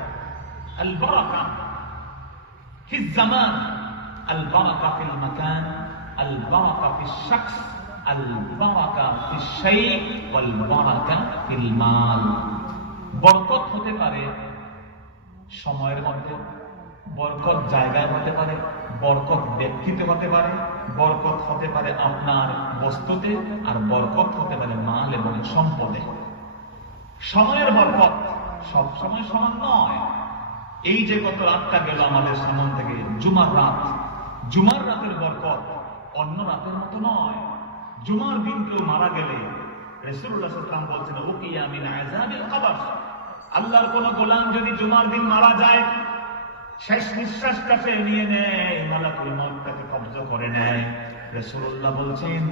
আল বারাকা ফিজ জামান, আল বারাকা ফিল মাকান, আল বারাকা ফিশ শাখস, আল বারাকা ফিশ শাই, ওয়াল বারাকা ফিল মাল। বরকত হতে পারে সময়ের মধ্যে, বরকত জায়গায় হতে পারে, বরকত ব্যক্তিতে হতে পারে, বরকত হতে পারে আপনার বস্তুতে, আর বরকত হতে পারে মাল এবং সম্পদে। সময়ের বরকত সব সময় সমান নয়। এই যে গত রাতটা গেল আমাদের সামন থেকে, জুমার রাত, জুমার রাতের বরকত অন্য রাতের মতো নয়। জুমার দিন কেউ মারা গেলে রাসূলুল্লাহ সাল্লাল্লাহু আলাইহি ওয়াসাল্লাম বলছেন, উকিয়া মিন আযাবিল কবর। আল্লাহর কোন গোলাম যদি জুমার দিন মারা যায়, শেষ নিঃশ্বাসটা সে নিয়ে নেয়, মালাকুল মউত তাকে কবজা করে নেয়। রাসূলুল্লাহ বলছেন,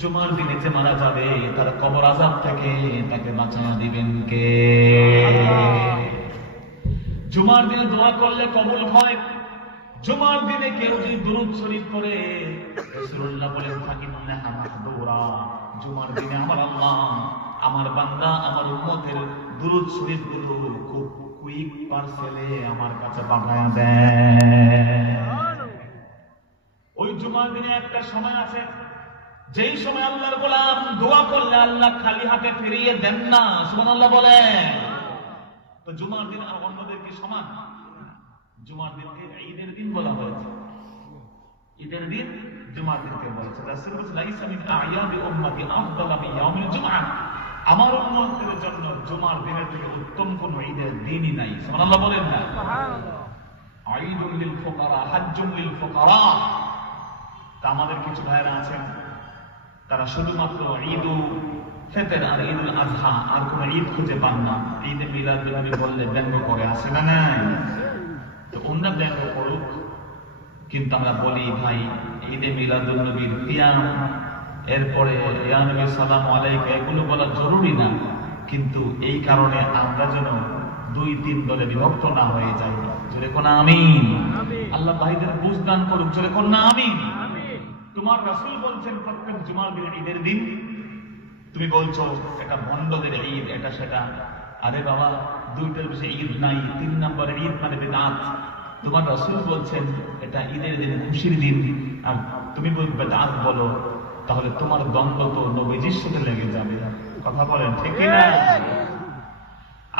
জুমার দিনে যে মারা যাবে তার কবর আযাব থেকে তাকে বাঁচায়া দিবেন কে? জুমার দিনে দোয়া করলে কবুল হয়। জুমার দিনে কেউ যদি দুরূদ শরীফ করে, রাসূলুল্লাহ বলেন, ফাকিন্নাহা মাহদুরা। জুমার দিনে আমার আল্লাহ, আমার বান্দা, আমার উম্মতের দুরূদ শরীফ গুলো খুব কুইক পার্সেলে আমার কাছে পাঠায়া দেয়। ওই জুমার দিনে একটা সময় আছে, যেই সময় আল্লাহর গোলাম দোয়া করলে আল্লাহ খালি হাতে ফিরিয়ে দেন না। সুবহানাল্লাহ বলেন। তো জুমার দিন আর অন্যদের কি সমান? জুমার দিনকে ঈদের দিন বলা হয়েছে। ঈদের দিন জুমার দিনকে বলেছে। রাসূল বলেছেন, লাইসা মিন আ'য়াদি উম্মতি আফদালু মিন ইয়াউমিল জুমআহ। আমার উম্মতের জন্য জুমার দিনের থেকে উত্তম কোন ঈদের দিনই নাই। সুবহানাল্লাহ বলেন না? সুবহানাল্লাহ। ঈদুল লিল ফুকারা, হাজ্জুল লিল ফুকারা। তা আমাদের কিছু ভাইরা আছেন, তারা শুধুমাত্র ঈদুল ফিতর আর ঈদুল আযহা আর কোন ঈদ খুঁজে পান না। ঈদে মিলাদুন নবী বললে ব্যঙ্গ করে, আছে না নাই? তো অন্য ব্যঙ্গ করুক, কিন্তু আমরা বলি ভাই, ঈদে মিলাদুন নবীর কিয়াম, এরপরে ইয়া নবী সাল্লাল্লাহু আলাইহি এগুলো বলা জরুরি না, কিন্তু এই কারণে আমরা যেন 2-3 দলে বিভক্ত না হয়ে যাই। জোরে কোন আমিন। আল্লাহ ভাইদের বুঝ দান করুন, জোরে কোন আমিন। তোমার রাসূল বলছেন প্রত্যেক জুমার দিন ঈদের দিন, তুমি বলছো এটা ভণ্ডদের ঈদ, এটা সেটা। আরে বাবা, 2টার বেশি ঈদ নাই, 3 নম্বরের ঈদ মানে বিদআত। তোমার রাসূল বলছেন এটা ঈদের দিন, খুশির দিন, আর তুমি বিদআত বলো, তাহলে তোমার দ্বন্দ্ব তো নবীজির সাথে লেগে যাবে। কথা বলেন ঠিক কি না?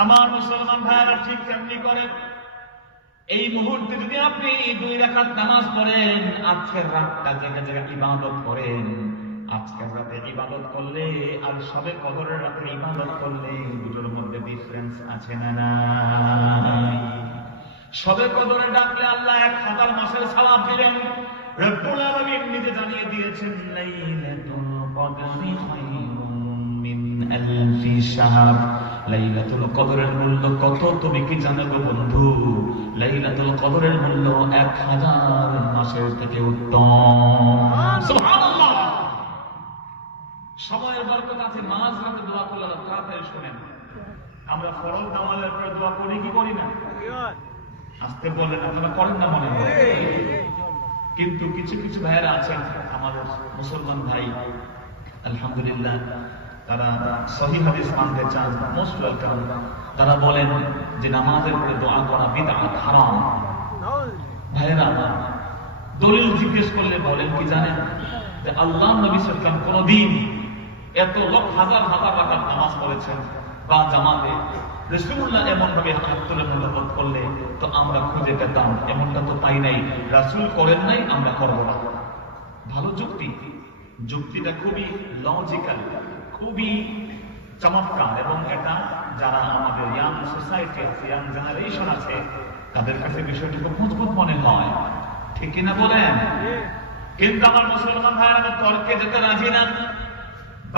আমার মুসলমান ভাইরা ঠিক তেমনি করে। এই মুহূর্তে যদি আপনি 2 রাকাত নামাজ পড়েন, আজকের রাতটা জায়গা জায়গা ইবাদত করেন, আজকের রাতে ইবাদত করলে আর সবে কদরের রাতে ইবাদত করলে দুটোর মধ্যে ডিফারেন্স আছে না নাই? সবে কদরে ডাকলে আল্লাহ 1000 মাসের সওয়াব দিলেন। রব্বুল আলামিন নিজে জানিয়ে দিয়েছেন, লাইলাতুল কদরি খায়রুম মিন আলফি শাহর। লাইলাতুল কদরের মূল্য কত তুমি কি জানো গো বন্ধু? লাইলাতুল কদরের মূল্য 1000 মাসের থেকে উত্তম। সুবহানাল্লাহ। সময়ের বরকত আছে, মাঝ রাতে দোয়া করলে আল্লাহ তাড়াতাড়ি শোনেন। আমরা ফরজ নামাজের পরে দোয়া করি কি করি না? আসতে বলেন, আপনারা করেন না মনে হয়। কিন্তু কিছু কিছু ভাইয়েরা আছেন আমাদের মুসলমান ভাই, আলহামদুলিল্লাহ, তারা সহিহ হাদিস মানতে চান, মোস্ট ওয়েলকাম। তারা বলেন যে নামাজের পরে দোয়া করা বিদআত, হারাম। ভাইয়েরা আমার, দলিল জিজ্ঞেস করলে বলেন কি জানেন? যে আল্লাহ নবী সাল্লাল্লাহু আলাইহি ওয়াসাল্লাম কোনদিন এত হাজার হাজার রাকাত নামাজ পড়েছেন বা জামাতে, রাসূলুল্লাহ এমন ভাবে হাত তুলে মোনাজাত করলে তো আমরা খুঁজে পেতাম, এমনটা তো পাই নাই। রাসূল করেন নাই, আমরা করব না। ভালো যুক্তি, যুক্তিটা খুবই লজিক্যাল, খুবই চমৎকার, এবং এটা যারা আমাদের ইয়াং সোসাইটি আছে, ইয়াং জেনারেশন আছে, তাদের কাছে বিষয়টি খুব মজবুত মনে হয়, ঠিক কিনা বলেন? কিন্তু আমার মুসলমান ভাইরা তর্কে যেতে রাজি না।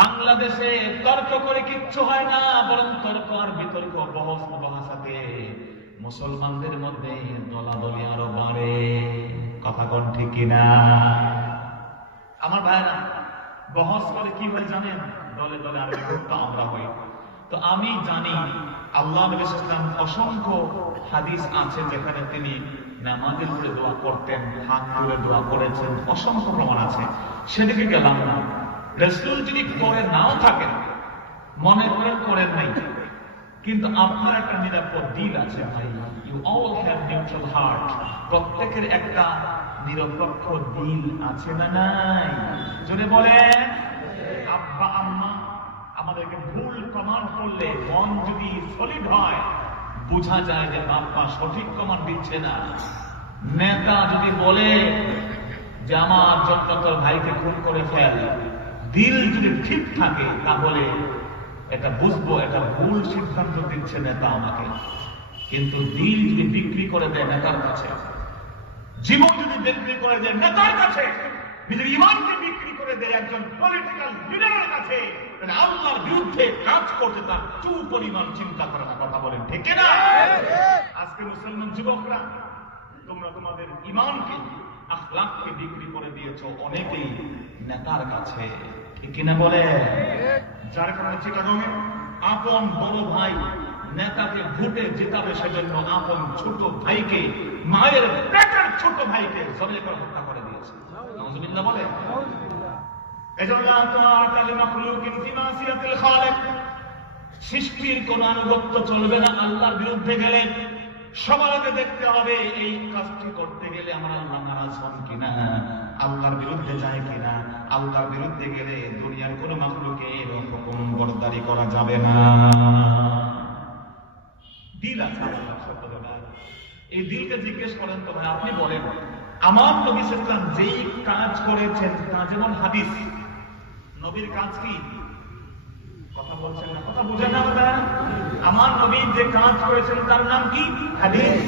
বাংলাদেশে তর্ক করে কিচ্ছু হয় না, বরং তর্ক আর বিতর্ক, বহস মুবাহাসাতে মুসলমানদের মধ্যে দলাদলি আরো বাড়ে। কথা কোন ঠিক কিনা? আমার ভাইরা বহস করে কি হয় জানেন? দলে দলে আর আমরা হই। তো আমি জানি আল্লাহ নবী সাল্লাল্লাহু আলাইহি ওয়াসাল্লাম অসংখ্য হাদিস আছে যেখানে তিনি নামাজের পরে দোয়া করতেন, হাত তুলে দোয়া করেছেন, অসংখ্য প্রমাণ আছে, সেদিকে গেলাম না। রাসূল যদি করে নাও থাকেন, মনে করেন করেন নাই, কিন্তু আপনার একটা নিরাপদ দিল আছে ভাই। You all have neutral heart. প্রত্যেকের একটা নিরপেক্ষ দিল আছে না নাই? যদি বলেন আব্বা আম্মা আমাদেরকে ভুল কমান্ড করলে মন যদি সলিড হয়, বোঝা যায় যে বাপ্পা সঠিক কমান্ড দিচ্ছে না। নেতা যদি বলে যে আমার জন্য তোর ভাইকে খুন করে ফেল, দিল যদি ঠিক থাকে তাহলে এটা বুঝবো এটা ভুল সিদ্ধান্ত দিচ্ছে নেতা আমাকে। কিন্তু দিল যদি বিক্রি করে দেয় নেতার কাছে, জীবন যদি বিক্রি করে দেয় নেতার কাছে, নিজের ইমানকে বিক্রি করে দেয় একজন পলিটিক্যাল লিডারের কাছে, তাহলে আল্লাহর বিরুদ্ধে কাজ করতে তার চু পরিমাণ চিন্তা করে না। কথা বলেন ঠিক না? আজকে মুসলমান যুবকরা তোমরা তোমাদের ইমানকে, আখলাককে বিক্রি করে দিয়েছো অনেকেই নেতার কাছে, ঠিক কিনা বলে? যার কারণে চিটাগংয়ে আপন বড় ভাই নেতাকে ভোটে জেতাবে, সেজন্য আপন ছোট ভাইকে, মায়ের পেটের ছোট ভাইকে জবাই করে হত্যা করে দিয়েছে। নাউযুবিল্লাহ বলে। এজন্য সৃষ্টির কোন আনুগত্য চলবে না আল্লাহর বিরুদ্ধে গেলে। সবার আগে দেখতে হবে এই কাজটি করতে গেলে আমার আল্লাহ নারাজ হন কিনা, আল্লাহর বিরুদ্ধে যায় কিনা। আল্লাহর বিরুদ্ধে গেলে দুনিয়ার কোন মাখলুকের হুকুম বরদারি করা যাবে না। দিল আছে এই দিলকে জিজ্ঞেস করেন তো ভাই, আপনি বলেন আমার নবী সাল্লাল্লাহু আলাইহি ওয়াসাল্লাম যেই কাজ করেছেন তা যেমন হাদিস, নবীর কাজ কি? কথা বলছেন না, কথা বুঝেন না আপনারা? আমার নবী যে কাজ করেছেন তার নাম কি? হাদিস।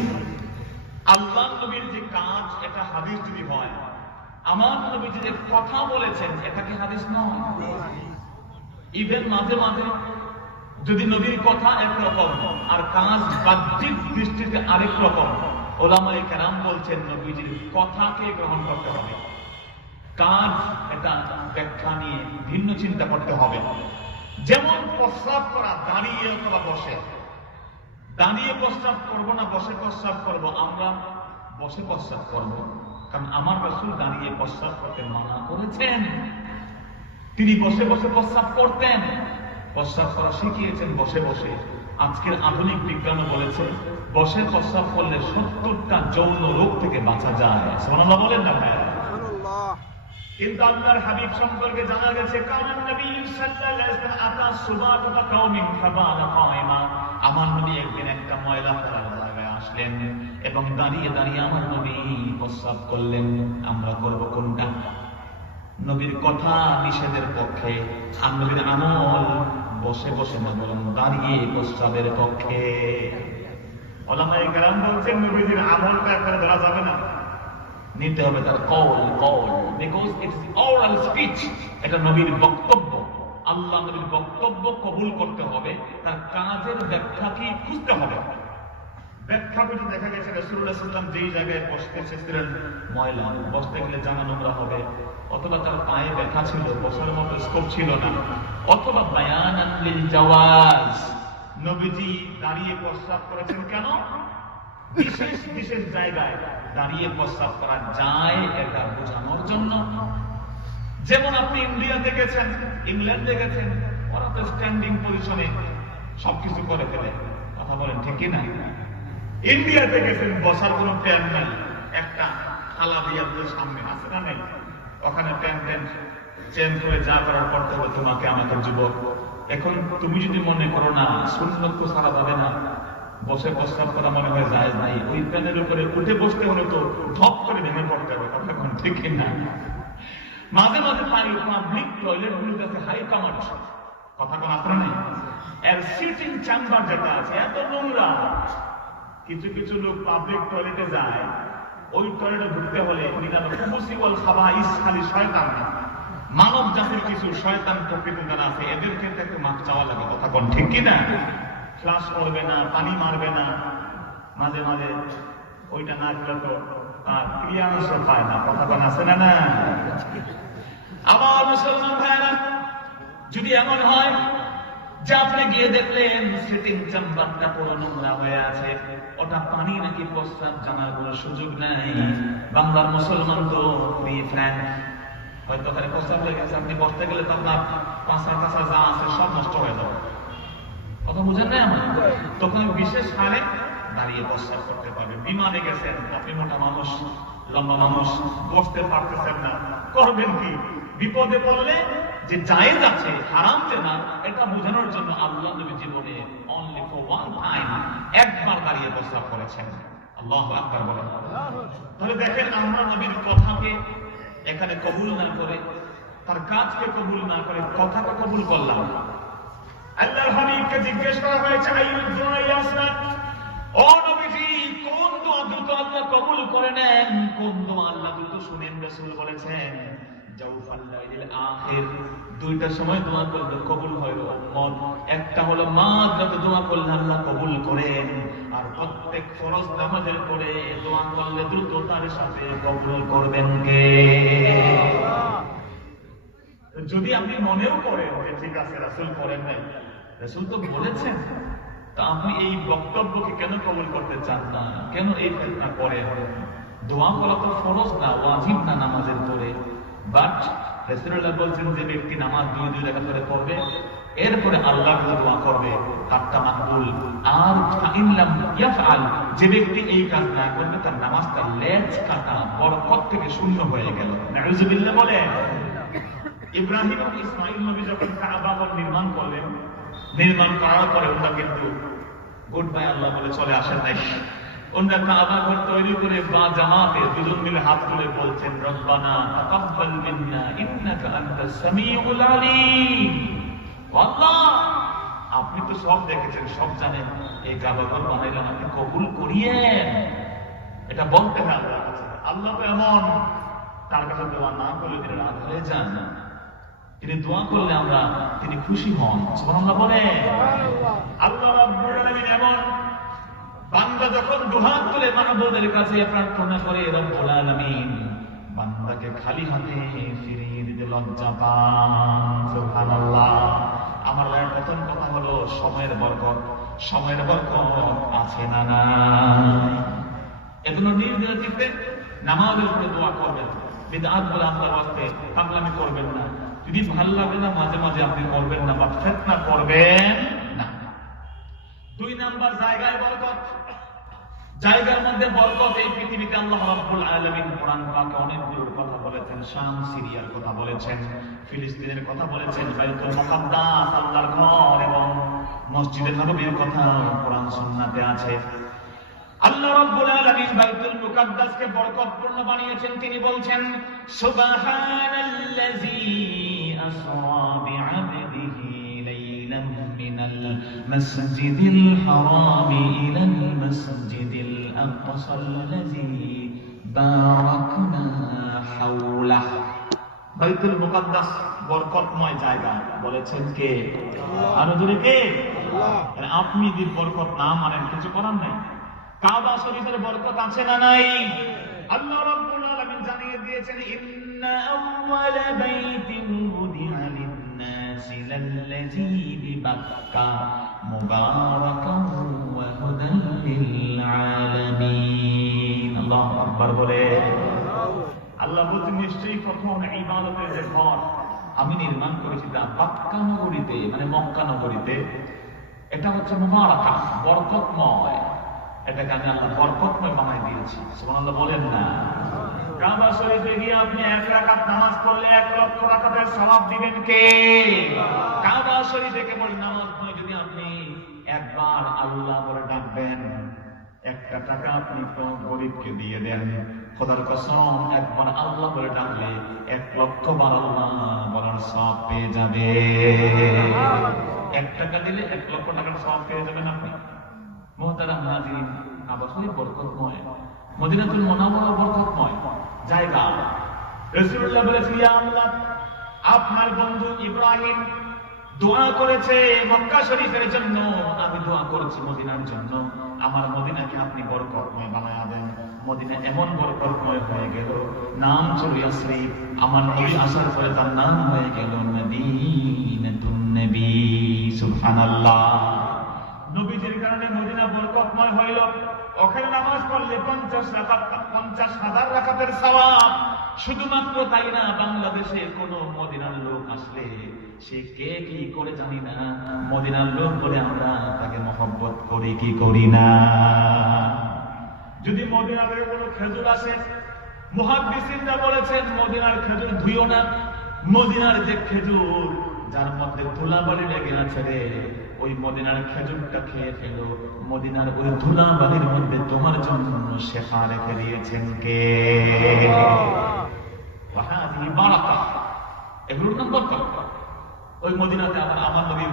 আল্লাহ নবীর যে কাজ এটা হাদিস যদি হয়, আমার নবী যে কথা বলেছেন এটা কি হাদিস নয়? ইভেন মাঝে মাঝে যদি নবীর কথা একরকম আর কাজ বাহ্যিক দৃষ্টিতে আরেক রকম, ওলামায়ে কেরাম বলছেন নবীজির কথাকে গ্রহণ করতে হবে, কাজ এটা ব্যাখ্যা নিয়ে ভিন্ন চিন্তা করতে হবে। যেমন প্রস্রাব করা দাঁড়িয়ে অথবা বসে, দাঁড়িয়ে প্রস্রাব করব না বসে প্রস্রাব করব, আমরা বসে প্রস্রাব করব, কারণ আমার রাসূল দাঁড়িয়ে প্রস্রাব করতে মানা করেছেন। তিনি বসে বসে প্রস্রাব করতেন, প্রস্রাব করা শিখিয়েছেন বসে বসে। আজকের আধুনিক বিজ্ঞানও বলেছে বসে প্রস্রাব করলে 70টা যৌন রোগ থেকে বাঁচা যায়। সুবহানাল্লাহ বলেন না ভাই? কিন্তু আল্লাহর হাবিব সম্পর্কে জানা গেছে কামান নবী সাল্লাল্লাহু আলাইহি ওয়াসাল্লাম আতা সুবাতা কাওমিন ফাবানা কায়মা। আমার নবী একদিন একটা ময়লা ফেলার জায়গায় আসলেন এবং দাঁড়িয়ে দাঁড়িয়ে আমার নবী প্রস্রাব করলেন। আমরা করব কোনটা? নবীর কথা নিষেধের পক্ষে, আর নবীর আমল বসে বসে না বরং দাঁড়িয়ে প্রস্রাবের পক্ষে। ওলামায়ে কেরাম বলছেন নবীর আমলটা একবারে ধরা যাবে না, নিতে হবে তার Kaul, because it's oral speech. এটা নবীর বক্তব্য, আল্লাহ নবীর বক্তব্য কবুল করতে হবে, তার কাজের ব্যাখ্যা কি খুঁজতে হবে। ব্যাখ্যা করে দেখা গেছে রাসূলুল্লাহ সাল্লাল্লাহু আলাইহি ওয়াসাল্লাম যেই জায়গায় বসতে চেয়েছিলেন ময়লা, বসতে গেলে জামা নোংরা হবে, অথবা তার পায়ে ব্যথা ছিল, বসার মতো স্কোপ ছিল না, অথবা বায়ানান লিল জাওয়াজ, নবীজি দাঁড়িয়ে প্রস্রাব করেছেন কেন? বিশেষ বিশেষ জায়গায় দাঁড়িয়ে প্রস্রাব করা যায় এটা বোঝানোর জন্য। যেমন আপনি ইন্ডিয়া দেখেছেন, ইংল্যান্ড দেখেছেন, ওরা তো স্ট্যান্ডিং পজিশনে সবকিছু করে ফেলে। কথা বলেন ঠিক কি না? ইন্ডিয়া দেখেছেন বসার কোনো প্যান্ট নাই, একটা থালা দিয়ে সামনে আছে না নেই, ওখানে প্যান্ট চেঞ্জ করে যা করার করতে হবে তোমাকে আমাকে যুবক। এখন তুমি যদি মনে করো না সুন্নত তো সারা যাবে না, বসে প্রস্তাব করা মনে হয় যায় নাই, ওই প্যানের উপরে উঠে বসতে হলে তো ধপ করে ভেঙে পড়তে হবে। কথা কোন ঠিক না? মাঝে মাঝে পাবলিক টয়লেট গুলোর কাছে হাই কামার কথা কোন আপনার নেই, এর সিটিং চেম্বার যেটা আছে এত নোংরা। কিছু কিছু লোক পাবলিক টয়লেটে যায়, ওই টয়লেটে ঢুকতে হলে খালি শয়তান না, মানব জাতির কিছু শয়তান প্রকৃতি যারা আছে এদের ক্ষেত্রে একটু মাপ চাওয়া লাগে। কথা কোন ঠিক কিনা? ফ্লাশ করবে না, পানি মারবে না, মাঝে মাঝে ওইটা না করলে তো তার ক্রিয়াংশ পায় না। কথা কোন আছে না? না আবার মুসলমান ভাইরা, যদি এমন হয় যে আপনি গিয়ে দেখলেন সিটিং চেম্বারটা পুরো নোংরা হয়ে আছে, ওটা পানি নাকি প্রস্রাব জানার কোনো সুযোগ নাই। বাংলার মুসলমান তো ফ্রি ফ্র্যাঙ্ক, হয়তো ওখানে প্রস্রাব হয়ে গেছে, আপনি বসতে গেলে তো আপনার পাঁচা কাঁচা যা আছে সব নষ্ট হয়ে যাবে। কথা বুঝেন না? আমার তখন বিশেষ হারে দাঁড়িয়ে প্রস্রাব করতে পারবে। বিমানে গেছেন, আপনি মোটা মানুষ, লম্বা মানুষ, বসতে পারতেছেন না, করবেন কি? বিপদে পড়লে যে জায়েজ আছে, হারাম যে না, এটা বোঝানোর জন্য আল্লাহ নবী জীবনে অনলি ফর ওয়ান টাইম একবার দাঁড়িয়ে প্রস্তাব করেছেন। আল্লাহু আকবার বলেন। তাহলে দেখেন, আমরা নবীর কথাকে এখানে কবুল না করে, তার কাজকে কবুল না করে, কথাকে কবুল করলাম। আল্লাহর হাবিবকে জিজ্ঞেস করা হয়েছে, আইয়ুদ দুআ ইয়াসমাত, ও নবীজি কোন দোয়া দ্রুত আল্লাহ কবুল করে নেন, কোন দোয়া আল্লাহ দ্রুত শুনেন? রাসূল বলেছেন জাওফাল লাইলিল আখির, দুইটার সময় দোয়া করলে কবুল হয় উম্মত। একটা হলো মাঝরাতে দোয়া করলে আল্লাহ কবুল করেন, আর প্রত্যেক ফরজ নামাজের পরে দোয়া করলে দ্রুততার সাথে কবুল করবেন কে? যদি আপনি মনেও করেন যে ঠিক আছে রাসূল করেন নাই, রাসূল তো বলেছেন, তা আপনি এই বক্তব্যকে কেন কবুল করতে চান না? কেন এই ফিতনা করেন? দোয়া করা তো ফরজ না, ওয়াজিব না নামাজের পরে। বাট রাসূলুল্লাহ বলছেন যে ব্যক্তি নামাজ দুই রাকাত করে পড়বে, এরপরে আল্লাহর কাছে দোয়া করবে, তারটা মাকবুল। আর ফাইন লাম ইয়াফআল, যে ব্যক্তি এই কাজ না করবে তার নামাজটা লেজ কাটা, বরকত থেকে শূন্য হয়ে গেল। নাউযুবিল্লাহ বলে। ইব্রাহিম ও ইসমাঈল নবী যখন কাবা ঘর নির্মাণ করলেন, নির্মাণ করার পরে ওরা কিন্তু গুড বাই আল্লাহ বলে চলে আসেন নাই। ওরা কাবা ঘর তৈরি করে বা জামাতে দুজন মিলে হাত তুলে বলছেন, রব্বানা তাকাব্বাল মিন্না ইন্নাকা আনতাস সামিউল আলিম। আল্লাহ, আপনি তো সব দেখেছেন, সব জানেন, এই কাবা ঘর বানাইলাম, আপনি কবুল করিয়েন। এটা বলতে হবে আল্লাহর কাছে। আল্লাহ তো এমন, তার কাছে দোয়া না করলে তিনি রাগ হয়ে যান, তিনি দোয়া করলে তিনি খুশি হন। সুবহানাল্লাহ বলে। আল্লাহ রাব্বুল আলামিন এমন, বান্দা যখন দুহাত তুলে মাহবুবের কাছে প্রার্থনা করে, রব্বুল আলামিন বান্দাকে খালি হাতে ফিরিয়ে দিতে লজ্জা পান। সুবহানাল্লাহ। আমার প্রথম কথা হলো সময়ের বরকত। সময়ের বরকত আছে না নাই? এগুলো নির্দিষ্টে নামাজের উপরে দোয়া করবেন, বিদআত বলে আল্লাহর ওয়াস্তে পাগলামি করবেন না। যদি ভালো লাগে না মাঝে মাঝে আপনি করবেন না, বা ফিতনা করবেন না। দুই নাম্বার জায়গায় বরকত, জায়গার মধ্যে বরকত। এই পৃথিবীতে আল্লাহ রাব্বুল আলামিন কোরআন পাকে অনেকগুলোর কথা বলেছেন। শাম সিরিয়ার কথা বলেছেন, ফিলিস্তিনের কথা বলেছেন, বাইতুল মুকাদ্দাস আল্লাহর ঘর এবং মসজিদে নববীর কথা কোরআন সুন্নাতে আছে। আল্লাহ রাব্বুল আলামিন বাইতুল মুকাদ্দাসকে বরকতপূর্ণ বানিয়েছেন। তিনি বলছেন, সুবহানাল্লাযী আসরা বিআবদিহি লাইলাম মিনাল মাসজিদিল হারাম ইলাল মাসজিদিল আকসাল্লাযী বারাকনা হাওলাহু। বাইতুল মুকাদ্দাস বরকতময় জায়গা, বলেছেন কে? আরো জোরে কে? আল্লাহ। আপনি যদি বরকত না মানেন কিছু করার নাই। কাবা শরীফের বরকত আছে না নাই? আল্লাহ রাব্বুল আলামিন জানিয়ে দিয়েছেন, ইন্না আউওয়ালা বাইতিন উদিআ লিন-নাসি লাল্লাযী বিবাক্কা মুবারাকান ওয়া হুদান লিল-আলামিন। আল্লাহু আকবার বলে। আল্লাহ বলছেন নিশ্চয়ই প্রথম ইবাদতের যে ঘর আমি নির্মাণ করেছি তা বাক্কা নগরীতে, মানে মক্কা নগরীতে। এটা হচ্ছে মুবারাকা, বরকতময়। এটাকে আমি আল্লাহ বরকতময় বানাই দিয়েছি। সুবহানাল্লাহ বলেন না? কাবা শরীফে গিয়ে আপনি 1 রাকাত নামাজ পড়লে 1 লক্ষ রাকাতের সওয়াব দিবেন কে? কাবা শরীফে কেবল নামাজ নয়, যদি আপনি একবার আল্লাহ বলে ডাকবেন, 1 টাকা আপনি কোন গরিবকে দিয়ে দেন, খোদার কসম একবার আল্লাহ বলে ডাকলে 1 লক্ষ বার আল্লাহ বলার সওয়াব পেয়ে যাবে। 1 টাকা দিলে 1 লক্ষ টাকার সওয়াব পেয়ে যাবেন আপনি। মুহতারাম নাযিরিন, কাবা শরীফ বরকতময়, মদিনাতুল মুনাওয়ারা বরকতময় জায়গা। রাসূলুল্লাহ বলেছেন, ইয়া আল্লাহ, আপনার বন্ধু ইব্রাহিম দোয়া করেছে মক্কা শরীফের জন্য, আমি দোয়া করেছি মদিনার জন্য। আমার মদিনাকে আপনি বরকতময় বানায়া দেন। মদিনা এমন বরকতময় হয়ে গেল, নাম ছিল ইয়াসরিব। আমার নবী আসার পরে তার নাম হয়ে গেল মদিনাতুন নবী। সুবহানাল্লাহ। নবীজির কারণে মদিনা বরকতময় হইল। ওখানে নামাজ পড়লে 50,000 রাকাতের সওয়াব। শুধুমাত্র তাই না, বাংলাদেশে কোন মদিনার লোক আসলে সে কে কি করে জানি না, মদিনার লোক বলে আমরা তাকে মহব্বত করি কি করি না। যদি মদিনার কোনো খেজুর আসে, মুহাদ্দিসিনরা বলেছেন মদিনার খেজুর ধুইও না। মদিনার যে খেজুর যার মধ্যে ধুলাবালি লেগে আছে রে, ওই মদিনার খেজুরটা খেয়ে ফেলো। মদিনার ওই ধুলাবালির মধ্যে তোমার জন্য শেফা রেখে দিয়েছেন কে? বারাকা, এগুলোর নাম বরকত। ওই মদিনাতে আবার আমার নবীর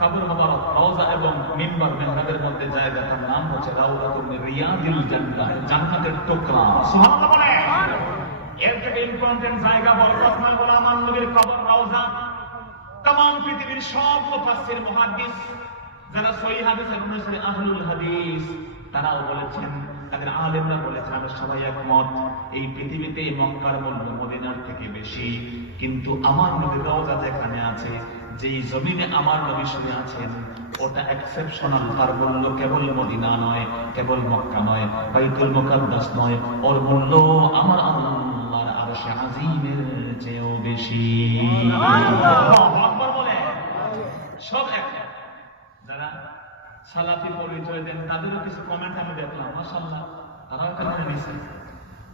কবর মুবারক, রওজা এবং মিম্বার মেহরাবের মধ্যে জায়গা, তার নাম হচ্ছে রাউদাতুম মিন রিয়াদিল জান্নাহ, জান্নাতের টুকরা। সুবহানাল্লাহ বলে। এর থেকে ইম্পর্টেন্ট জায়গা বরকতময় বলে আমার নবীর কবর, রওজা। तमाम পৃথিবীর সব মুফাসসির মুহাদ্দিস যারা সহিহ হাদিসের অনুসারী আহলুল হাদিস, তারাও বলেছেন, তাদের আলেমরা বলেছেন, আমরা সবাই একমত, এই পৃথিবীতে মক্কার মূল্য মদিনার থেকে বেশি। কিন্তু আমার নবীর রওজা যেখানে আছে, যেই জমিনে আমার নবী শুয়ে আছেন, ওটা এক্সেপশনাল। তার মূল্য কেবল মদিনা নয়, কেবল মক্কা নয়, বাইতুল মুকাদ্দাস নয়, ওর মূল্য আমার আল্লাহর আরশে আজিমের চেয়েও বেশি। সব এক। যারা সালাফি পরিচয় দেন তাদেরও কিছু কমেন্ট আমি দেখলাম, মাশাআল্লাহ, তারাও এখানে নিছে।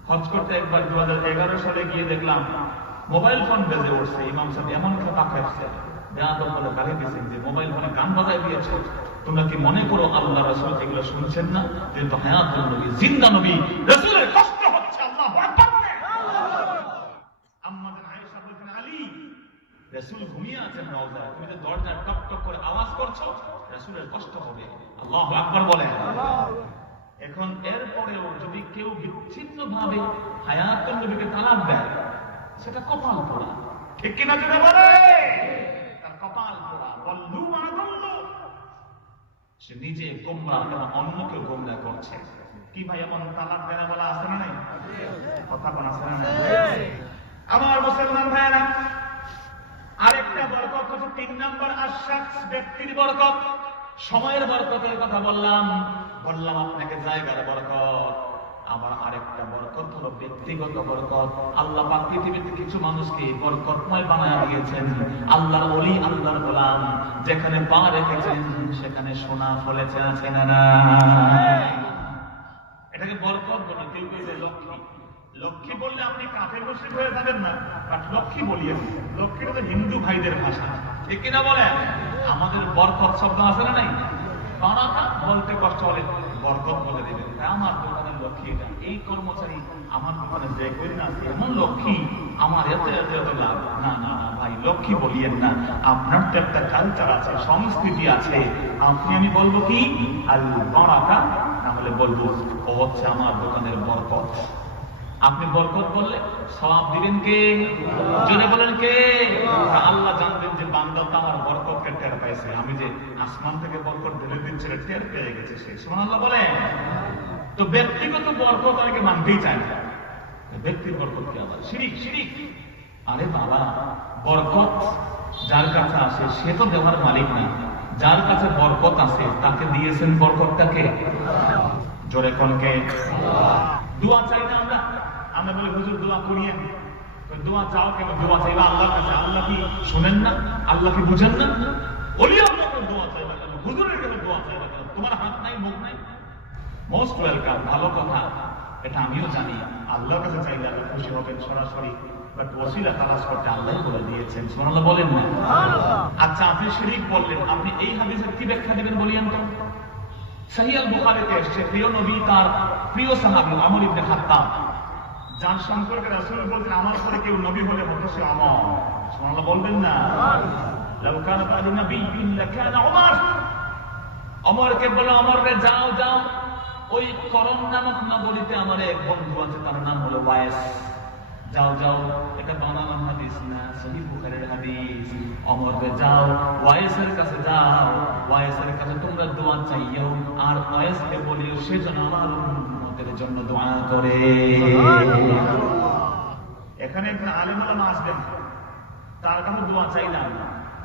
হজ করতে একবার 2011 সালে গিয়ে দেখলাম মোবাইল ফোন বেজে উঠছে, ইমাম সাহেব এমন কথা খাইছে, বেয়াদব বলে গালি দিয়েছেন যে মোবাইল ফোনে গান বাজাই দিয়েছে। তোমরা কি মনে করো আল্লাহ রাসূল এগুলো শুনছেন না? কিন্তু হায়াতুল নবী, জিন্দা নবী, রাসূলের কষ্ট হচ্ছে। আল্লাহু আকবার। আম্মাজান আয়েশা বলেন, আলী, রাসূল ঘুমিয়ে আছেন রওজায়, তুমি যে দরজায় টক টক করে আওয়াজ করছো, রাসূলের কষ্ট হবে। আল্লাহু আকবার বলেন। এখন এরপরেও যদি কেউ বিচ্ছিন্নভাবে হায়াতুল নবীকে তালাক দেয়, সেটা কপাল পোড়া। ঠিক কিনা যদি বলে, তার কপাল পোড়া। বল্লু আদল্লু, সে নিজে গোমরাহ এবং অন্যকে গোমরাহ করছে। কি ভাই, এমন তালাক দেনা বলা আছে না নাই? কথা কোন আছে না নাই? আমার মুসলমান ভাইয়েরা, আরেকটা বরকত হচ্ছে 3 নম্বর আশাখস, ব্যক্তির বরকত, সময়ের বরকতের কথা বললাম আপনাকে জায়গার বরকত। আবার আরেকটা বরকত হলো ব্যক্তিগত বরকত। আল্লাহ পাক পৃথিবীতে কিছু মানুষকে বরকতময় বানায় দিয়েছেন। আল্লাহর ওলি, আল্লাহর গোলাম যেখানে পা রেখেছেন সেখানে সোনা ফলেছে, আছে না না? এটাকে বরকত বলে। কেউ বলছে লক্ষ্মী। লক্ষ্মী বললে আপনি কাফের মুশরিক হয়ে যাবেন না, বাট লক্ষ্মী বলিয়ে। লক্ষ্মীটা তো হিন্দু ভাইদের ভাষা, ঠিক কিনা বলেন? আমাদের বরকত শব্দ আছে না নাই? বারাকা বলতে কষ্ট হলে বরকত বলে দেবেন। আমার দোকানের লক্ষ্মীটা, এই কর্মচারী আমার দোকানে যে করি না, এমন লক্ষ্মী, আমার এত এত এত লাভ। না না না ভাই, লক্ষ্মী বলিয়েন না। আপনার তো একটা কালচার আছে, সংস্কৃতি আছে। আপনি আমি বলবো কি আল বারাকা, না হলে বলবো ও হচ্ছে আমার দোকানের বরকত। আপনি বরকত বললে সওয়াব দিবেন কে? জোরে বলেন কে? আল্লাহ জানবেন যে বান্দা তো আমার বরকতকে টের পাইছে। আমি যে আসমান থেকে বরকত ঢেলে দিচ্ছি, টের পেয়ে গেছে সে। সুবহানাল্লাহ বলেন। তো ব্যক্তিগত বরকত অনেকে মানতেই চায় না। ব্যক্তির বরকত কি আবার শিরিক শিরিক। আরে বাবা, বরকত যার কাছে আসে সে তো দেওয়ার মালিক না, যার কাছে বরকত আছে তাকে দিয়েছেন বরকতটাকে। জোরে কনকে দোয়া চাই না আমরা? আমরা বলি হুজুর দোয়া করিয়েন। দোয়া চাও কেন? দোয়া চাইবা আল্লাহর কাছে। আল্লাহ কি শোনেন না? আল্লাহ কি বুঝেন না? ওলি আল্লাহর দোয়া চাইবা কেন? হুজুরের কাছে দোয়া চাইবা কেন? তোমার হাত নাই, মুখ নাই? মোস্ট ওয়েলকাম, ভালো কথা, এটা আমিও জানি। আল্লাহর কাছে চাইলে আল্লাহ খুশি হবেন সরাসরি, বাট ওসিলা তালাশ করতে আল্লাহ বলে দিয়েছেন। সুবহানাল্লাহ বলেন না? আচ্ছা, আপনি শিরিক বললেন, আপনি এই হাদিসের কি ব্যাখ্যা দিবেন বলিয়েন তো? সহিহ আল বুখারীতে এসেছে, প্রিয় নবী তার প্রিয় সাহাবী আমর ইবনে খাত্তাব, যার সম্পর্কে রাসূল বলতেন আমার পরে কেউ নবী হলে হতো সে আমর। সুবহানাল্লাহ বলবেন না? লাউ কানা বা'দু নাবিয়্যিন লাকানা উমর। অমরকে বলে, অমরকে যাও যাও, ওই করম নামক নগরীতে আমার এক বন্ধু আছে, তার নাম হলো ওয়াইস। যাও যাও, এটা বানানো হাদিস না, সহিহ বুখারীর হাদিস। অমরকে যাও, ওয়াইসের কাছে যাও, ওয়াইসের কাছে তোমরা দোয়া চাইও, আর ওয়াইসকে বলিও সে যেন আমার উম্মতের জন্য দোয়া করে। এখানে একটা আলেম ওলামা আসবেন, তার কাছে দোয়া চাইলাম,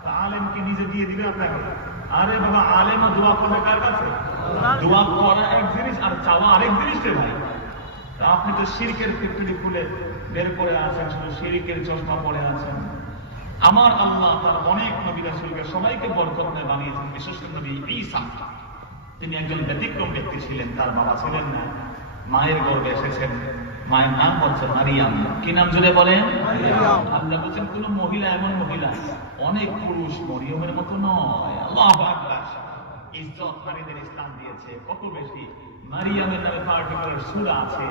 তা আলেম কি নিজে দিয়ে দিবে আপনাকে? আরে বাবা, আলেমও দোয়া করবে কার কাছে? দোয়া করা এক জিনিস আর চাওয়া আরেক জিনিস রে ভাই। আপনি তো শিরকের ফ্যাক্টরি খুলে বের করে আছেন, শুধু শিরকের চশমা পড়ে আছেন। আমার আল্লাহ তার অনেক নবী রাসূলকে সবাইকে বরকতময় বানিয়েছেন, বিশেষ করে নবী ঈসা। তিনি একজন ব্যতিক্রম ব্যক্তি ছিলেন, তার বাবা ছিলেন না, মায়ের গর্ভে এসেছেন। মায়ের নাম হচ্ছে মারিয়াম। কি নাম জুড়ে বলেন? আল্লাহ বলছেন কোন মহিলা, এমন মহিলা অনেক পুরুষ মরিয়মের মতো নয়। আল্লাহু আকবার। ইজ্জত নারীদের ইসলাম দিয়েছে কত বেশি। মারিয়ামের নামে পার্টিকুলার সূরা আছে,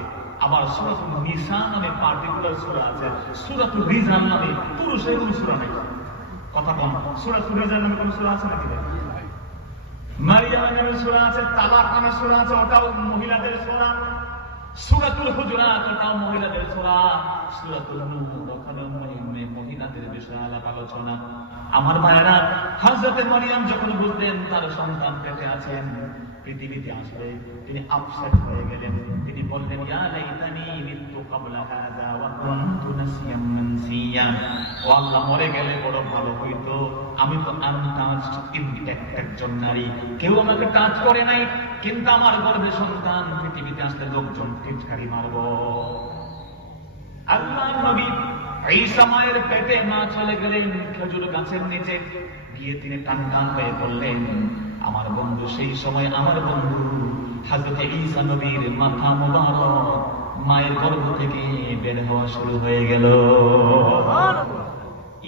আবার সূরাতুন নিসা নামে পার্টিকুলার সূরা আছে, সূরাতুল রিজাল নামে পুরুষের কোনো সূরা নেই। কথা বল, সূরাতুল রিজাল নামে কোনো সূরা আছে নাকি? মারিয়ামের নামে সূরা আছে, তালাক নামে সূরা আছে, ওটাও মহিলাদের সূরা। সূরাতুল হুজুরাত ওটাও মহিলাদের সূরা। সূরাতুল নূর ওখানেও মহিলাদের বিষয়ে আলাপ আলোচনা। আমার ভাইরা, হযরত মারিয়াম যখন বুঝলেন তার সন্তান পেটে আছেন, পৃথিবীতে আসবে, তিনি আপসেট হয়ে গেলেন। তিনি বললেন, ইয়া লাইতানি মিতু ক্বাবলা হাযা ওয়া কুনতু নাসিয়াম মানসিয়া। ও আল্লাহ, মরে গেলে বড় ভালো হইতো, আমি তো আনটাচড ইনট্যাক্ট একজন নারী, কেউ আমাকে টাচ করে নাই, কিন্তু আমার গর্ভে সন্তান, পৃথিবীতে আসলে লোকজন টিটকারি মারব। আল্লাহর নবী ঈসা মায়ের পেটে, মা চলে গেলেন খেজুর গাছের নিচে গিয়ে তিনি টান টান হয়ে বললেন, আমার বন্ধু, সেই সময় আমার বন্ধু হযরত ঈসা নবীর মাথা মোবারক মায়ের গর্ভ থেকে বের হওয়া শুরু হয়ে গেল।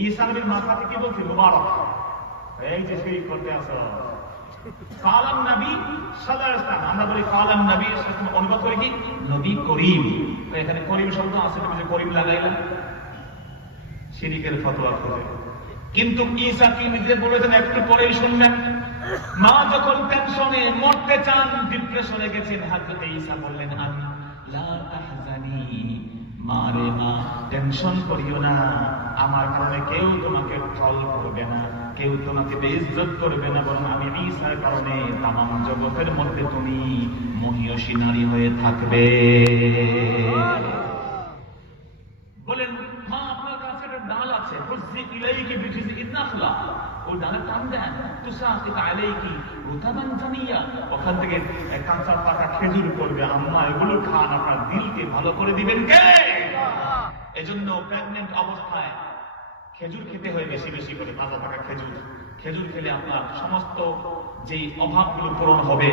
ঈসা নবীর মাথা থেকে বলছে মোবারক, এই যে সেই করতে আসো। কালাম নবী সাল্লাল্লাহু আলাইহি ওয়াসাল্লাম, আমরা বলি কালাম নবী, অনুবাদ করে কি নবী করিম। এখানে করিম শব্দ আছে, তুমি যে করিম লাগাইলা, শিরকের ফতোয়া করে। কিন্তু ঈসা কি নিজে বলেছেন, একটু পরেই শুনবেন। মা যখন টেনশনে মরতে চান, ডিপ্রেশনে গেছেন, হযরত ঈসা বললেন, লা তাহজানি, মা রে মা, টেনশন করিও না, আমার কারণে কেউ তোমাকে ট্রল করবে না, কেউ তোমাকে বেইজ্জত করবে না, বরং আমি ঈসার কারণে তামাম জগতের মধ্যে তুমি মহিয়সী নারী হয়ে থাকবে। বলেন, মা আপনার কাছে একটা ডাল আছে, হুজ্জি ইলাইকি বিজিযিন নাখলা, ওই ডালে টান দেন, তুসাকিত আলাইকি রুতাবান জানিয়া, ওখান থেকে কাঁচা পাকা খেজুর করবে, আম্মা এগুলো খান, আপনার দিলকে ভালো করে দিবেন কে? এজন্য প্রেগন্যান্ট অবস্থায় খেজুর খেতে হয় বেশি বেশি করে, কাঁচা পাকা খেজুর। খেজুর খেলে আপনার সমস্ত যে অভাবগুলো পূরণ হবে,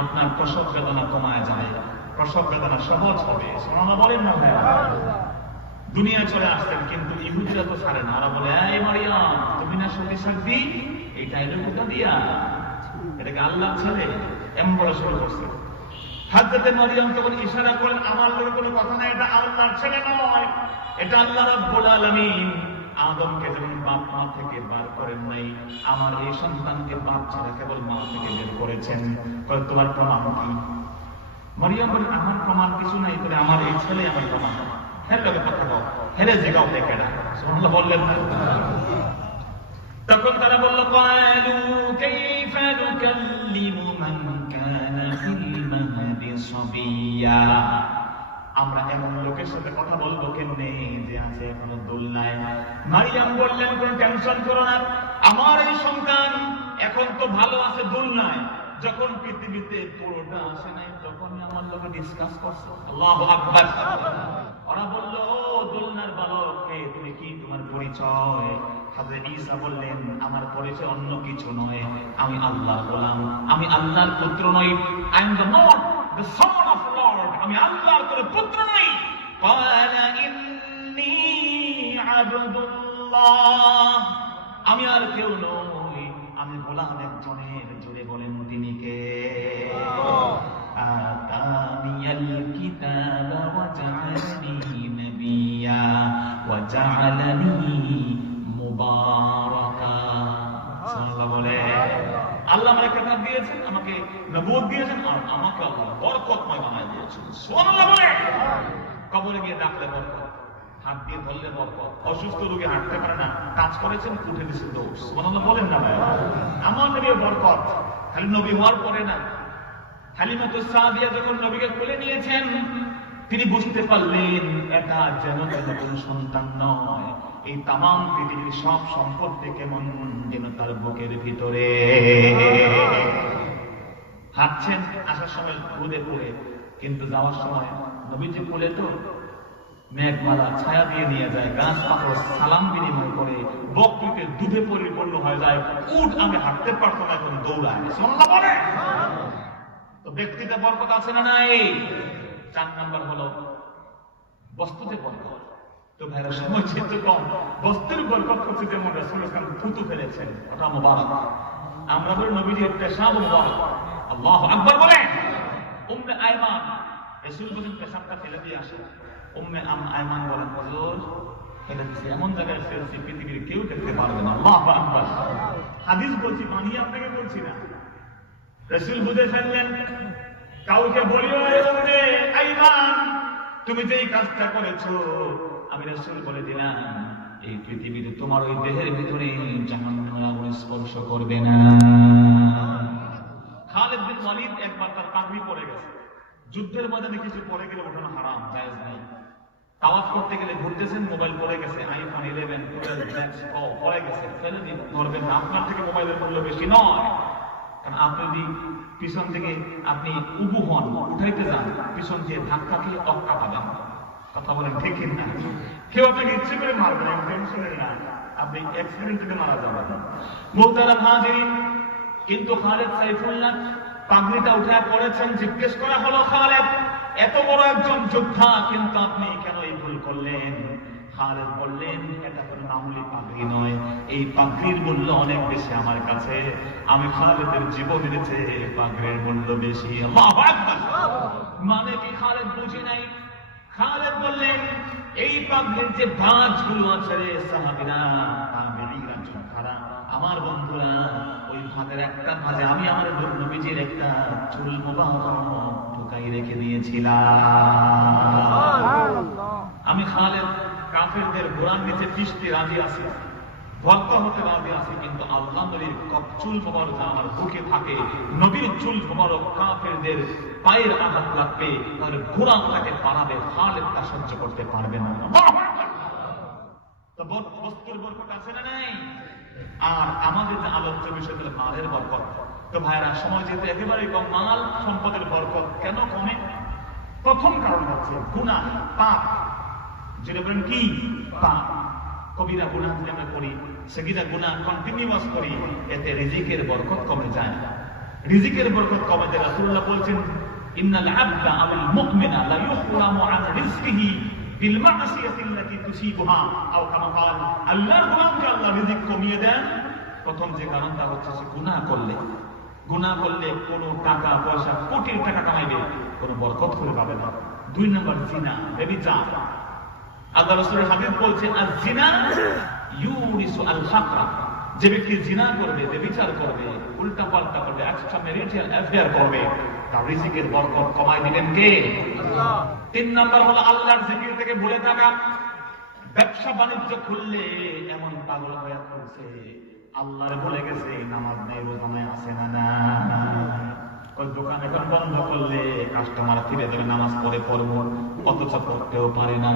আপনার প্রসব বেদনা কমায় যায়, প্রসব বেদনা সহজ হবে। সুবহানাল্লাহ বলেন না ভাইয়া? দুনিয়ায় চলে আসতেন, কিন্তু ইহুদিরা তো ছাড়ে না। ওরা বলে, এই মারিয়াম, তুমি না সতী সাধ্বী, এই টাইটেল কোথা দিয়া? এটাকে আল্লাহ ছেলে, এমন বলা শুরু করছে। হযরত মারিয়াম তখন ইশারা করেন, আমার লোকের কোনো কথা নাই, এটা আল্লাহর ছেলে নয়, এটা আল্লাহ রাব্বুল আলামিন আদমকে যেমন বাপ মা থেকে বার করেন নাই, আমার এই সন্তানকে বাপ ছাড়া কেবল মা থেকে বের করেছেন। তোমার প্রমাণ কি? মারিয়াম বলেন, আমার প্রমাণ কিছু নাই, তবে আমার এই ছেলে আমার প্রমাণ। তখন তারা বলল, ক্বালু কাইফা নুকাল্লিমু মান কানা ফিল মাহদি সাবিয়্যা, আমরা এমন লোকের সাথে কথা বলবো কেমনে যে আছে এখনো দোলনায়। মারিয়াম বললেন কোনো টেনশন করো না, আমার এই সন্তান এখন তো ভালো আছে দোলনায়, যখন পৃথিবীতে পুরোটা আসে নাই তখনই আমার লোকে ডিসকাস করছে। আল্লাহু আকবার। ওরা বললো ও দোলনার বালক কে তুমি, কি তোমার পরিচয়? হযরত ঈসা বললেন আমার পরিচয় অন্য কিছু নয়, আমি আল্লাহর গোলাম, আমি আল্লাহর পুত্র নই। I am the Lord, the son of Lord, আমি আল্লাহর কোনো পুত্র নই। ক্বালা ইন্নী আবদুল্লাহ, আমি আর কেউ নই, আমি গোলাম একজনের। জোরে বলেন তিনি কে? আতানিয়াল কিতাবা ওয়া জাআলানি নাবিয়্যা ওয়া জাআলানি মুবারাকা। সুবহানাল্লাহ বলে। আল্লাহ আমাকে কিতাব দিয়েছেন, আমাকে নবুয়ত দিয়েছেন, আর আমাকে আল্লাহ বরকতময় বানায় দিয়েছেন। সুবহানাল্লাহ বলে। কবরে গিয়ে ডাকলে বরকত, হাত দিয়ে ধরলে বরকত, অসুস্থ রোগী হাঁটতে পারে না, কাজ করেছেন উঠে দিচ্ছে দৌড়। সুবহানাল্লাহ বলেন না ভাই? আমার নবী বরকত, খালি নবী হওয়ার পরে না, হালিমাতুস সাদিয়া যখন নবীকে কোলে নিয়েছেন তিনি বুঝতে পারলেন এটা যেন কোন সন্তান নয়, এই তামাম পৃথিবীর সব সম্পদ থেকে কেমন যেন তার বুকের ভিতরে। হাঁটছেন আসার সময় রোদে পড়ে, কিন্তু যাওয়ার সময় নবীজি কোলে তো মেঘমালা ছায়া দিয়ে নিয়ে যায়, গাছ পাথর সালাম বিনিময় করে, বকরিতে দুধে পরিপূর্ণ হয়ে যায়, উট আমি হাঁটতে পারতো না এখন দৌড়ায়। সুবহানাল্লাহ বলে। তো ব্যক্তিতে বরকত আছে না নাই? 4 নাম্বার হলো বস্তুতে বরকত। তো ভাইরা সময় যেহেতু কম, বস্তুর বরকত হচ্ছে যেমন রাসূল সাল্লাল্লাহু আলাইহি ওয়াসাল্লাম থুতু ফেলেছেন, ওটা মুবারক। আমরা বলি নবীজির পেশাব মুবারক। আল্লাহু আকবার বলে। উম্মে আয়মান, রাসূল বলেন পেশাবটা ফেলে দিয়ে আসে। উম্মে আয়মান বলেন হুজুর এটা এমন জায়গায় ফেলছি পৃথিবীর কেউ দেখতে পারবে না। আল্লাহু আকবার। হাদিস বলছি, বানিয়ে আপনাকে বলছি না। রাসূল বুঝে ফেললেন, কাউকে বলিও রে আইমান তুমি যেই কাজটা করেছো আমি রাসূল বলে দিলাম এই পৃথিবীতে তোমার ওই দেহের ভিতরে জাহান্নামের আগুন স্পর্শ করবে না। খালিদ বিন ওয়ালিদ একবার তার পাগড়ি পড়ে গেছে, যুদ্ধের ময়দানে কিছু পড়ে গেলে ওঠানো হারাম, জায়েজ নেই। তাওয়াফ করতে গেলে ঘুরতেছেন, মোবাইল পড়ে গেছে, আইফোন 11 পড়ে গেছে, ফেলে দিন, ধরবেন না। আপনার থেকে মোবাইলের মূল্য বেশি নয়, কারণ আপনি যদি পিছন থেকে আপনি উবু হন, উঠাইতে যান, পিছন দিয়ে ধাক্কা খেয়ে অক্কা পাবেন। কথা বলেন ঠিক না? কেউ আপনাকে ইচ্ছে করে মারবে না, টেনশনের না, আপনি অ্যাক্সিডেন্ট থেকে মারা যাবেন। মুহতারাম হাজিরিন, কিন্তু খালিদ সাইফুল্লাহ পাগড়িটা উঠে পড়েছেন। জিজ্ঞেস করা হলো, খালিদ এত বড় একজন যোদ্ধা, কিন্তু আপনি কেন এই ভুল করলেন? খালিদ বললেন এটা কোনো মামুলি পাগড়ি নয়, এই পাগড়ির মূল্য অনেক বেশি আমার কাছে, আমি খালিদের জীবনের চেয়ে পাগড়ির মূল্য বেশি। আল্লাহু আকবার। মানে কি খালিদ বুঝে নাই? খালিদ বললেন এই পাগড়ির যে ভাঁজগুলো আছে রে সাহাবীরা, তাবেঈরা, যোদ্ধারা, আমার বন্ধুরা, ওই ভাঁজের একটা ভাঁজে আমি আমার নবীজির একটা চুল মোবারক ঢুকাই রেখে দিয়েছিলাম। আমি খালিদ কাফেরদের ঘোড়ার নিচে পিষতে রাজি আছি, ভক্ত হতে রাজি আছি, কিন্তু আল্লাহ নবীর চুল মোবারক আমার বুকে থাকে, নবীর চুল মোবারক কাফেরদের পায়ের আঘাত লাগবে, তার ঘোড়া তাকে পালাবে, খালিদ তা সহ্য করতে পারবে না। তো বস্তুর বরকত আছে না নাই? আর আমাদের যে আলোচ্য বিষয় হলো মালের বরকত। তো ভাইরা সময় যেতে একেবারেই কম, মাল সম্পদের বরকত কেন কমে? প্রথম কারণ হচ্ছে গুনাহ, পাপ। যেটা বলেন কি? পাপ। কবিরা গুনাহ যদি আমরা করি, সেগিরা গুনাহ কন্টিনিউয়াস করি, এতে রিজিকের বরকত কমে যায়। রিজিকের বরকত কমে যায়। রাসূলুল্লাহ বলছেন ইন্নাল আবদা আল মুমিনা লা ইউখরামু আন রিজকিহি বিল মা'সিয়াতি আল্লাতী তুসিবুহা আও কামা ক্বাল। আল্লাহর গোলামকে আল্লাহ রিজিক কমিয়ে দেন, প্রথম যে কারণটা হচ্ছে সে গুনাহ করলে। গুনাহ করলে কোনো টাকা পয়সা কোটির টাকা কামাইবে, কোনো বরকত করে পাবে না। 2 নম্বর জিনা, ব্যভিচার। আল্লাহ রাসূলের হাদিস বলছে আয-জিনা ইউরিসু আল-ফাকর। যে ব্যক্তি জিনা করবে, ব্যভিচার করবে, উল্টা পাল্টা করবে, এক্সট্রা ম্যারিটাল অ্যাফেয়ার করবে, তার রিজিকের বরকত কমায় দিবেন কে? আল্লাহ। 3 নম্বর হলো আল্লাহর জিকির থেকে ভুলে থাকা। ব্যবসা বাণিজ্য খুললে এমন পাগল হয়ে পড়ছে, আল্লাহর ভুলে গেছে, নামাজ নাই, রোজা নাই, আছে না? ওই দোকান এখন বন্ধ করলে কাস্টমার ফিরে যাবে, নামাজ পড়ে পড়বো, অথচ পড়তেও পারে না।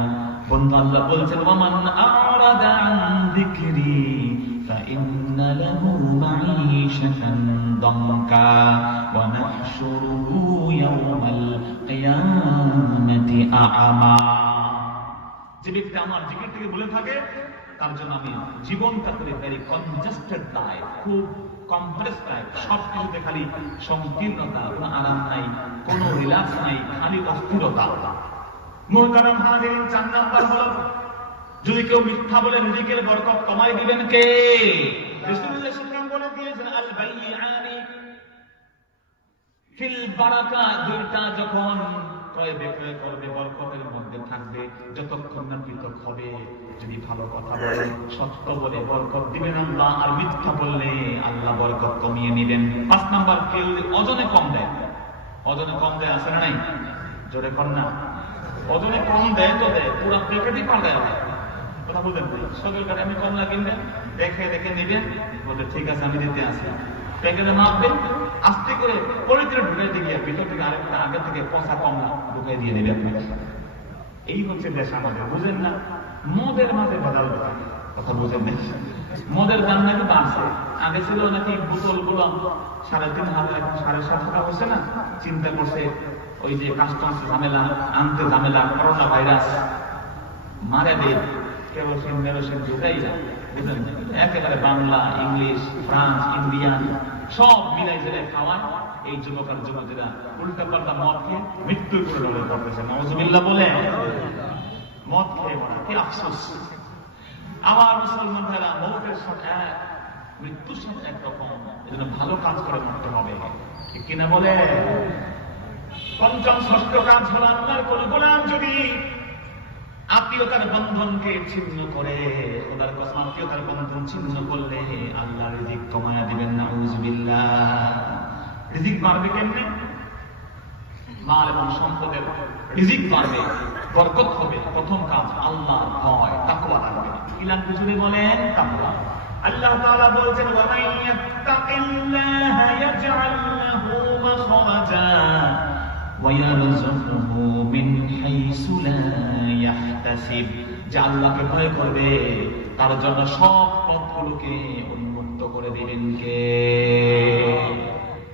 বন্ধু আল্লাহ বলছেন ওয়ামান আরাদা আন যিকরি ফাইন্না লাহু মাঈশাতান দামকা ওয়া নাহশুরুহু ইয়াওমাল কিয়ামাতি আ'মা। যে ব্যক্তি আমার জিকির থেকে বলে থাকে তার জন্য আমি জীবনটা করে ভেরি কনজাস্টেড লাইফ, খুব কমপ্রেস লাইফ, সব কিছুতে খালি সংকীর্ণতা, কোনো আরাম নাই, কোনো রিল্যাক্স নাই, খালি অস্থিরতা। মুহতারাম হাজিরিন, 4 নাম্বার হলো যদি কেউ মিথ্যা বলে রিজিকের বরকত কমাই দিবেন কে? রাসূলুল্লাহ সাল্লাল্লাহু আলাইহি ওয়াসাল্লাম বলে দিয়েছেন আল বাইয়ানি ফিল বারাকা, দুইটা যখন ক্রয় বিক্রয় করবে বরকতের মধ্যে থাকবে, যতক্ষণ না পৃথক হবে। যদি ভালো কথা বলে, সত্য বলে বরকত দিবেন আল্লাহ, আর মিথ্যা বললে আল্লাহ বরকত কমিয়ে নেবেন। 5 নাম্বার, কেউ ওজনে কম দেয়, ওজনে কম দেয় আছে না নাই? জোরে কর না। ওজনে কম দেয় তো দেয়, পুরো প্যাকেটই পাল্টায় দেয়। কথা বলতেন সকল কাটে আমি কমলা কিনবেন, দেখে দেখে নিবেন, বলতে ঠিক আছে আমি দিতে আসি, প্যাকেটে মাপবেন, আস্তে করে পরিত্রে ঢুকাইতে গিয়ে ভিতর থেকে আরেকটা আগে থেকে পচা কমলা ঢুকাই দিয়ে নেবে আপনাকে। এই হচ্ছে দেশ আমাদের, বুঝেন না? মদের মাঝে ভেজাল দোকান, কথা বুঝেন না? মদের দাম নাকি বাড়ছে, আগে ছিল নাকি বোতল গুলো 3,500, এখন 7.5 টাকা হচ্ছে না। চিন্তা করছে ওই যে কাস্টমস ঝামেলা, আনতে ঝামেলা, করোনা ভাইরাস মারা দিয়ে কেরোসিন মেরোসিন ঢুকাই যায়, বুঝলেন? একেবারে বাংলা, ইংলিশ, ফ্রান্স, ইন্ডিয়ান সব মিলাই জেলায় খাওয়ান। এই যুবক আর যুবতীরা উল্টা পাল্টা মদ খেয়ে মৃত্যু করে ডলে পড়তেছে, নাউযুবিল্লাহ বলে। মদ খেয়ে মারা, কি আফসোস। আমার মুসলমান ভাইরা, মৌতের সাথে এক, মৃত্যুর সাথে একরকম, এজন্য ভালো কাজ করে মরতে হবে, ঠিক কিনা বলে? 5ম 6ষ্ঠ কাজ হলো আল্লাহর কোন গোলাম যদি আত্মীয়তার বন্ধনকে ছিন্ন করে, খোদার কসম আত্মীয়তার বন্ধন ছিন্ন করলে আল্লাহ রিজিক কমায়া দিবেন, নাউযুবিল্লাহ। রিজিক বাড়বে কেমনে? মাল এবং সম্পদের রিজিক বাড়বে, বরকত হবে। প্রথম কাজ আল্লাহর ভয়, তাকওয়া রাখবে। ইলান হুজুরে বলেন তাকওয়া। আল্লাহ তাআলা বলছেন ওয়া মান ইয়াত্তাকিল্লাহা ইয়াজআল লাহু মাখরাজা ওয়া ইয়ারযুকহু মিন হাইসু লা ইয়াহতাসিব। যে আল্লাহকে ভয় করবে তার জন্য সব পথগুলোকে উন্মুক্ত করে দিবেন কে?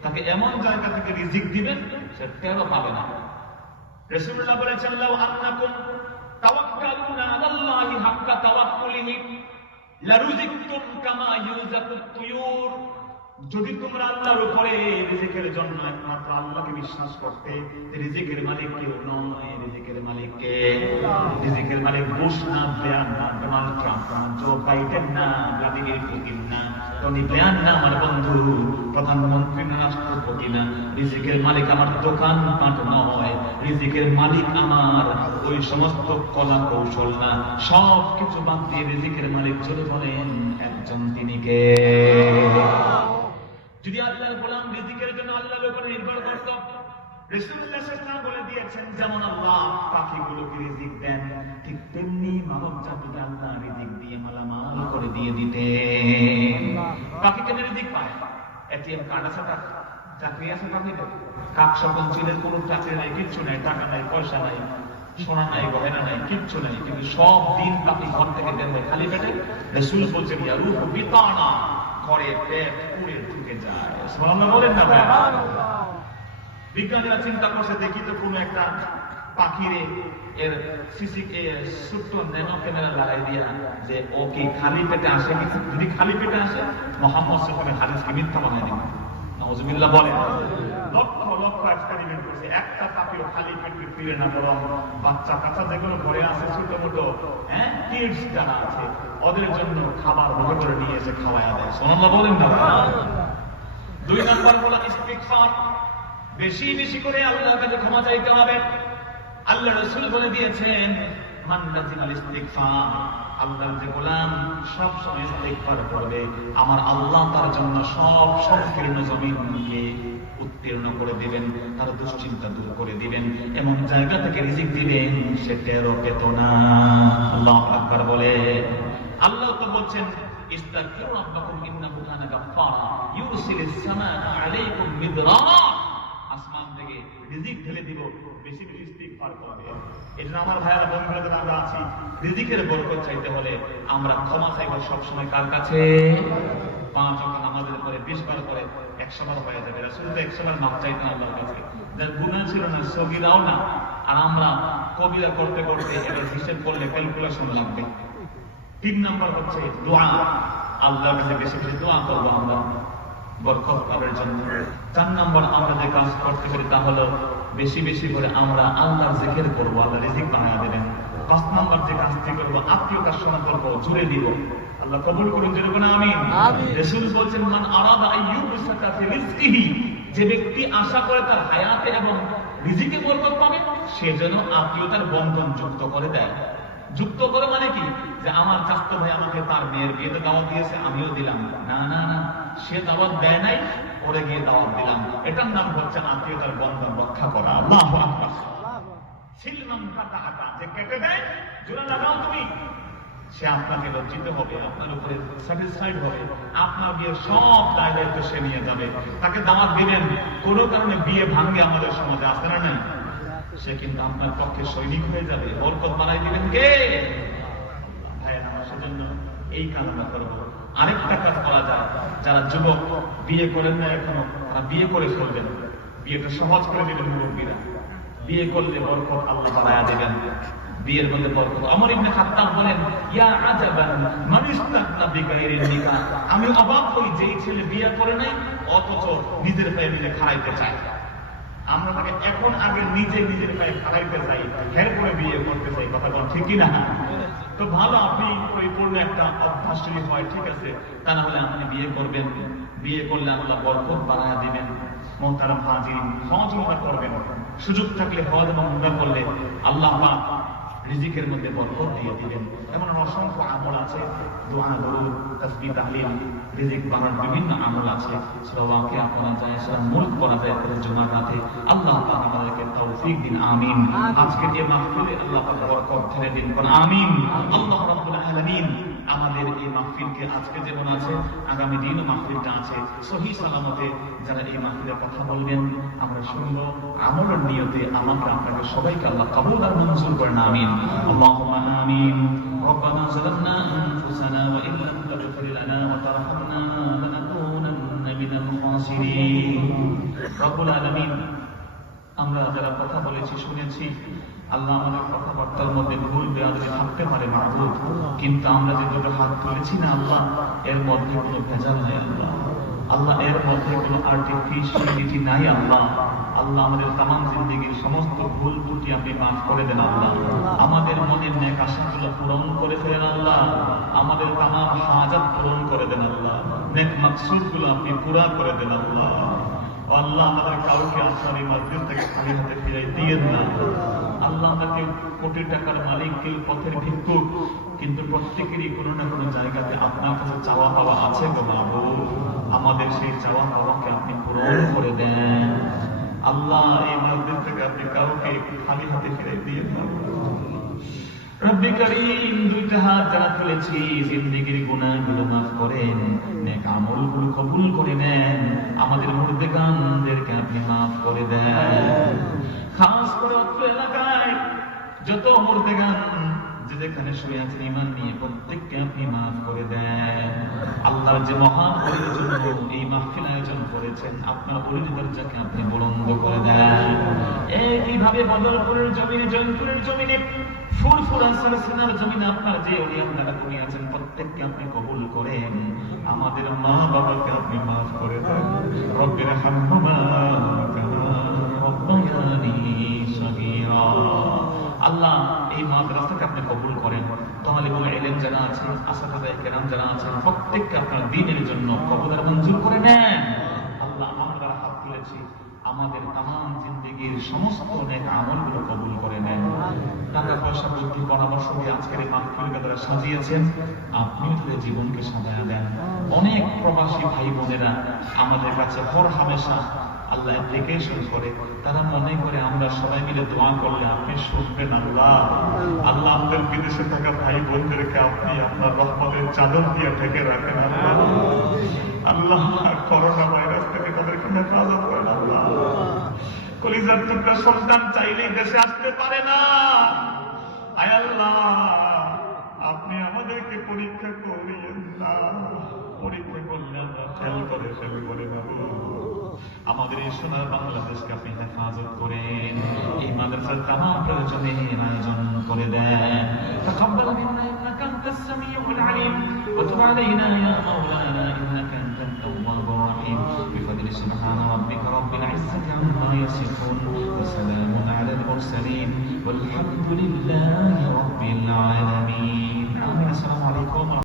তাকে এমন জায়গা থেকে রিজিক দিবেন সে টেরও পাবে না। রাসূলুল্লাহ বলেছেন লাউ আন্নাকুম তাওয়াক্কালুনা আলাল্লাহি হাক্কা তাওয়াক্কুলিহি লারুজিকতুম কামা ইউজাকুত তুয়ুর। যদি তোমরা আল্লাহর উপরে রিজিকের জন্য একমাত্র আল্লাহকে বিশ্বাস করতে, রিজিকের মালিক কেউ নয়, রিজিকের মালিক কে? রিজিকের মালিক বুশ না, ব্লেয়ার না, ডোনাল্ড ট্রাম্প না, জো বাইডেন না, ভ্লাদিমির পুতিন না, টনি ব্লেয়ার না, আমার বন্ধু প্রধানমন্ত্রী না, রাষ্ট্রপতি না। রিজিকের মালিক আমার দোকান পাট নয়, রিজিকের মালিক আমার ওই সমস্ত কলা কৌশল না, সব কিছু বাদ দিয়ে রিজিকের মালিক চলে বলেন একজন, তিনি কে? যদি আল্লাহর গোলাম রিজিকের জন্য আল্লাহর উপরে নির্ভর করত, রাসূলুল্লাহ সাল্লাল্লাহু আলাইহি ওয়াসাল্লাম বলে দিয়েছেন যেমন আল্লাহ পাখিগুলোকে রিজিক দেন, ঠিক তেমনি মানব জাতিকে আল্লাহ রিজিক দিয়ে মালামাল করে দিয়ে দিতেন। পাখি কেন রিজিক পায়? এটিএম কার্ড আছে তার, চাকরি আছে পাখিদের? কাক সকল চিলের কোনো চাকরি নাই, কিচ্ছু নাই, টাকা নাই, পয়সা নাই, সোনা নাই, গয়না নাই, কিচ্ছু নাই, কিন্তু সব দিন পাখি ঘর থেকে বের হয় খালি পেটে। রাসূল বলছেন ইয়া রূহ বিতানা, ঘরে পেট পুড়ে ঢুকে যায়। সুবহানাল্লাহ বলেন না ভাই? বিজ্ঞানীরা চিন্তা করছে দেখি তো কোনো একটা পাখিরে এর সিসি ছোট্ট ন্যানো ক্যামেরা লাগাই দিয়া যে ও কি খালি পেটে আসে কি, যদি খালি পেটে আসে মুহাম্মদ সাল্লাল্লাহু আলাইহি ওয়াসাল্লামের হাদিসকে মিথ্যা বানাই দিবে। নাউযুবিল্লাহ বলেন। লক্ষ লক্ষ এক্সপেরিমেন্ট করছে, একটা পাখিও খালি পেটে ফিরে না, বরং বাচ্চা কাচ্চা যেগুলো ঘরে আছে ছোট মোটো কিডস যারা আছে ওদের জন্য খাবার ভোগ করে নিয়ে এসে খাওয়ায়া দেয়। সুবহানাল্লাহ বলেন না? 2 নাম্বার হলো ইস্তিগফার, বেশি বেশি করে আল্লাহর কাছে ক্ষমা চাইতে হবে। আল্লাহ রাসূল বলে দিয়েছেন মান লাজিমাল ইস্তিগফার, আল্লাহর যে গোলাম সব সময় ইস্তিগফার করবে, আমার আল্লাহ তার জন্য সব সংকীর্ণ জমিনকে উত্তীর্ণ করে দিবেন, তার দুশ্চিন্তা দূর করে দিবেন, এমন জায়গা থেকে রিজিক দিবেন সে টেরও পেত না। আল্লাহু আকবার বলে। আল্লাহ তো বলছেন ইস্তাগফিরু রাব্বাকুম ইন্নাহু কানা গাফফারা ইউরসিলিস সামাআ আলাইকুম মিদরারা আসমান থেকে রিজিক ঢেলে দিব, বেশি বেশি ইস্তিগফার করবে। এজন্য আমার ভাইয়েরা বন্ধুরা যারা আমরা আছি, রিজিকের বরকত চাইতে হলে আমরা ক্ষমা চাইব সবসময় কার কাছে? 5 ওয়াক্ত নামাজের পরে 20 বার করে 100 বার হয়ে যাবে। রাসূল তো 100 বার মাফ চাইতেন আল্লাহর কাছে, যার গুনাহ ছিল না, সগীরাও না। আর আমরা কবিরা করতে করতে এটা হিসাব করলে ক্যালকুলেশন লাগবে। 3 নাম্বার হচ্ছে দোয়া, আল্লাহর কাছে বেশি বেশি দোয়া করবো আমরা বরকত পাওয়ার জন্য। 4 নাম্বার আমরা যে কাজ করতে পারি তা হলো বেশি বেশি করে আমরা আল্লাহর জিকির করবো, আল্লাহ রিজিক বানায়া দেবেন। 5 নাম্বার যে কাজটি করবো, আত্মীয়তার সম্পর্ক জুড়ে দিব। আল্লাহ কবুল করুন, যেরকম আমিন। রাসূল বলছেন, মান আরাদা আইয়ুবসাতা ফি রিজকিহি, যে ব্যক্তি আশা করে তার হায়াতে এবং রিজিকে বরকত পাবে, সে যেন আত্মীয়তার বন্ধন যুক্ত করে দেয়। যুক্ত করে মানে কি? যে আমার চাচতো ভাই আমাকে তার মেয়ের বিয়েতে দাওয়াত দিয়েছে, আমিও দিলাম। না না না, সে দাওয়াত দেয় নাই, ওরে গিয়ে দাওয়াত দিলাম। এটার নাম হচ্ছে আত্মীয়তার বন্ধন রক্ষা করা। আল্লাহু আকবার। সিলমান কাতাহাতা, যে কেটে দেয়, জোড়া লাগাও তুমি, সে আপনাকে লজ্জিত হবে, আপনার উপরে স্যাটিসফাইড হবে, আপনার বিয়ে সব দায়িত্ব সে নিয়ে যাবে। তাকে দাওয়াত দিবেন, কোনো কারণে বিয়ে ভাঙ্গে আমাদের সমাজে আসে না নাই, সে কিন্তু আপনার পক্ষে সৈনিক হয়ে যাবে। বরকত বানাই দিবেন কে? ভাইয়েরা, সেজন্য এই কাজ আমরা করবো। আরেকটা কাজ করা যায়, যারা যুবক বিয়ে করেন না এখনো, তারা বিয়ে করে ফেলবেন। বিয়েটা সহজ করে দিবেন মুরব্বীরা। বিয়ে করলে বরকত আল্লাহ বাড়ায়া দিবেন, বিয়ের মধ্যে বরকত। ওমর ইবনে খাত্তাব বলেন, ইয়া আজাবান মান ইস্তাগনা বিগাইরিন নিকাহ, আমি অবাক হই যেই ছেলে বিয়ে করে নাই অথচ নিজের পায়ে নিজে খাড়াইতে চায়। আমরা তাকে এখন আগে নিজে নিজের পায়ে খাড়াইতে চাই, এরপরে বিয়ে করতে চাই। কথা বল ঠিক কিনা? তো ভালো, আপনি পরিপূর্ণ একটা অভ্যাস যদি হয় ঠিক আছে, তা না হলে আপনি বিয়ে করবেন। বিয়ে করলে আল্লাহ বরকত বাড়ায়া দিবেন। মুহতারাম হাজিরিন, হজ উমরা করবেন। সুযোগ থাকলে হজ এবং উমরা করলে আল্লাহ পাক রিজিকের মধ্যে বরকত দিয়ে দিবেন। এমন অসংখ্য আমল আছে, দোয়া, দরুদ, তাসবিহ, তাহলিল, রিজিক বাড়ানোর বিভিন্ন আমল আছে। সূরা ওয়াকিয়া পড়া যায়, সূরা মুলক পড়া যায় জুমার রাতে। আল্লাহ পাক আমাদেরকে তৌফিক দিন, আমিন। আজকে যে মাহফিলে আল্লাহ পাক বরকত ঢেলে দিন, কোন আমিন। আল্লাহ রাব্বুল আলামিন আমাদের এই মাহফিলকে আজকে যেমন আছে, আগামী দিনও মাহফিলটা আছে, সহি সালামতে যারা এই মাহফিলে কথা বলবেন, আমরা শুনবো, আমলের নিয়তে আমাকে আপনাকে সবাইকে আল্লাহ কবুল আর মঞ্জুর করেন, আমিন। আল্লাহুম্মা আমিন। রব্বানা যালামনা আনফুসানা ওয়া ইন লাম তাগফির লানা ওয়া তারহামনা লানাকুনান্না মিনাল খাসিরিন। রব্বুল আলামিন, আমরা যারা কথা বলেছি, শুনেছি, আল্লাহ আমাদের কথাবার্তার মধ্যে ভুল বেয়াদবি থাকতে পারে মাহবুব, কিন্তু আমরা যে দুটো হাত তুলেছি না আল্লাহ, এর মধ্যে কোনো ভেজাল নাই আল্লাহ। আল্লাহ, এর মধ্যে কোনো আর্টিফিশিয়ালিটি নাই আল্লাহ। আল্লাহ, আমাদের তামাম জিন্দেগির সমস্ত ভুল ত্রুটি আপনি মাফ করে দেন আল্লাহ। আমাদের মনের নেক আশাগুলো পূরণ করে ফেলেন আল্লাহ। আমাদের তামাম হাজাত পূরণ করে দেন আল্লাহ। নেক মাকসুদগুলো আপনি পুরা করে দেন আল্লাহ। আল্লাহ, আমাদের কাউকে আপনার এই মাসজিদ থেকে খালি হাতে ফিরাই দিয়েন না আল্লাহ। আমরা কেউ কোটি টাকার মালিক, কেউ পথের ভিক্ষুক, কিন্তু প্রত্যেকেরই কোনো না কোনো জায়গাতে আপনার কাছে চাওয়া পাওয়া আছে গো মাহবুব। আমাদের সেই চাওয়া পাওয়াকে আপনি পূরণ করে দেন আল্লাহ। এই মাসজিদ থেকে আপনি কাউকে খালি হাতে ফিরাই দিয়েন না রব্বি করিম। দুইটা হাত যারা তুলেছি, জিন্দেগির গুনাহগুলো মাফ করেন, নেক আমলগুলো কবুল করে নেন। আমাদের মুর্দেগানদেরকে আপনি মাফ করে দেন। খাস করে অত্র এলাকায় যত মুর্দেগান যে যেখানে শুয়ে আছেন ঈমান নিয়ে, প্রত্যেককে আপনি মাফ করে দেন। আল্লাহর যে মহান ওলির জন্য এই মাহফিল আয়োজন করেছেন, আপনার ওলির দরজাকে আপনি বুলন্দ করে দেন। এইভাবে বদরপুরের জমিনে, জয়পুরের জমিনে, ফুরফুরা সিলসিলার জমিনে আপনার যে ওলি আপনারা কোনি আছেন, প্রত্যেককে আপনি কবুল করেন। আমাদের মা বাবাকে আপনি মাফ করে দেন। রব্বির হামহুমা কামা রাব্বায়ানি সগীরা। আল্লাহ, এই মাদ্রাসাকে আপনি কবুল করেন। তালিবুল ইলম যারা আছেন, আসাতিজা কেরাম যারা আছেন, প্রত্যেককে আপনার দ্বীনের জন্য কবুল আর মঞ্জুর করে নেন আল্লাহ। আমরা হাত তুলেছি, আমাদের তামাম জিন্দেগির সমস্ত নেক আমলগুলো কবুল করে নেন। টাকা পয়সা, বুদ্ধি, পরামর্শ দিয়ে আজকের এই মাহফিলকে যারা সাজিয়েছেন, আপনি তাদের জীবনকে সাজায়া দেন। অনেক প্রবাসী ভাই বোনেরা আমাদের কাছে হর হামেশা আল্লাহ অ্যাপ্লিকেশন করে, তারা মনে করে আমরা সবাই মিলে দোয়া করলে আপনি শুনবেন আল্লাহ। আল্লাহ, আমাদের বিদেশে থাকা ভাই বোনদেরকে আপনি আপনার রহমতের চাদর দিয়ে ঢেকে রাখেন আল্লাহ। আল্লাহ, করোনা ভাইরাস থেকে তাদেরকে হেফাজত করেন আল্লাহ। কলিজার টুকরা সন্তান চাইলে দেশে আসতে পারে না। আয় আল্লাহ, আপনি আমাদেরকে পরীক্ষা করিয়েন না, পরীক্ষা করলে আমরা ফেল করে ফেলবো রে বাবু। আমাদের এই সোনার বাংলাদেশকে আপনি হেফাজত করেন, এই মাদ্রাসার তামাম প্রয়োজনের আয়োজন করে দেন। تقبل منا انك انت السميع العليم وتب علينا يا مولانا انك انت التواب الرحيم بفضل سبحان ربك رب العزة عما يصفون وسلام على المرسلين والحمد لله رب العالمين. آمين. السلام عليكم.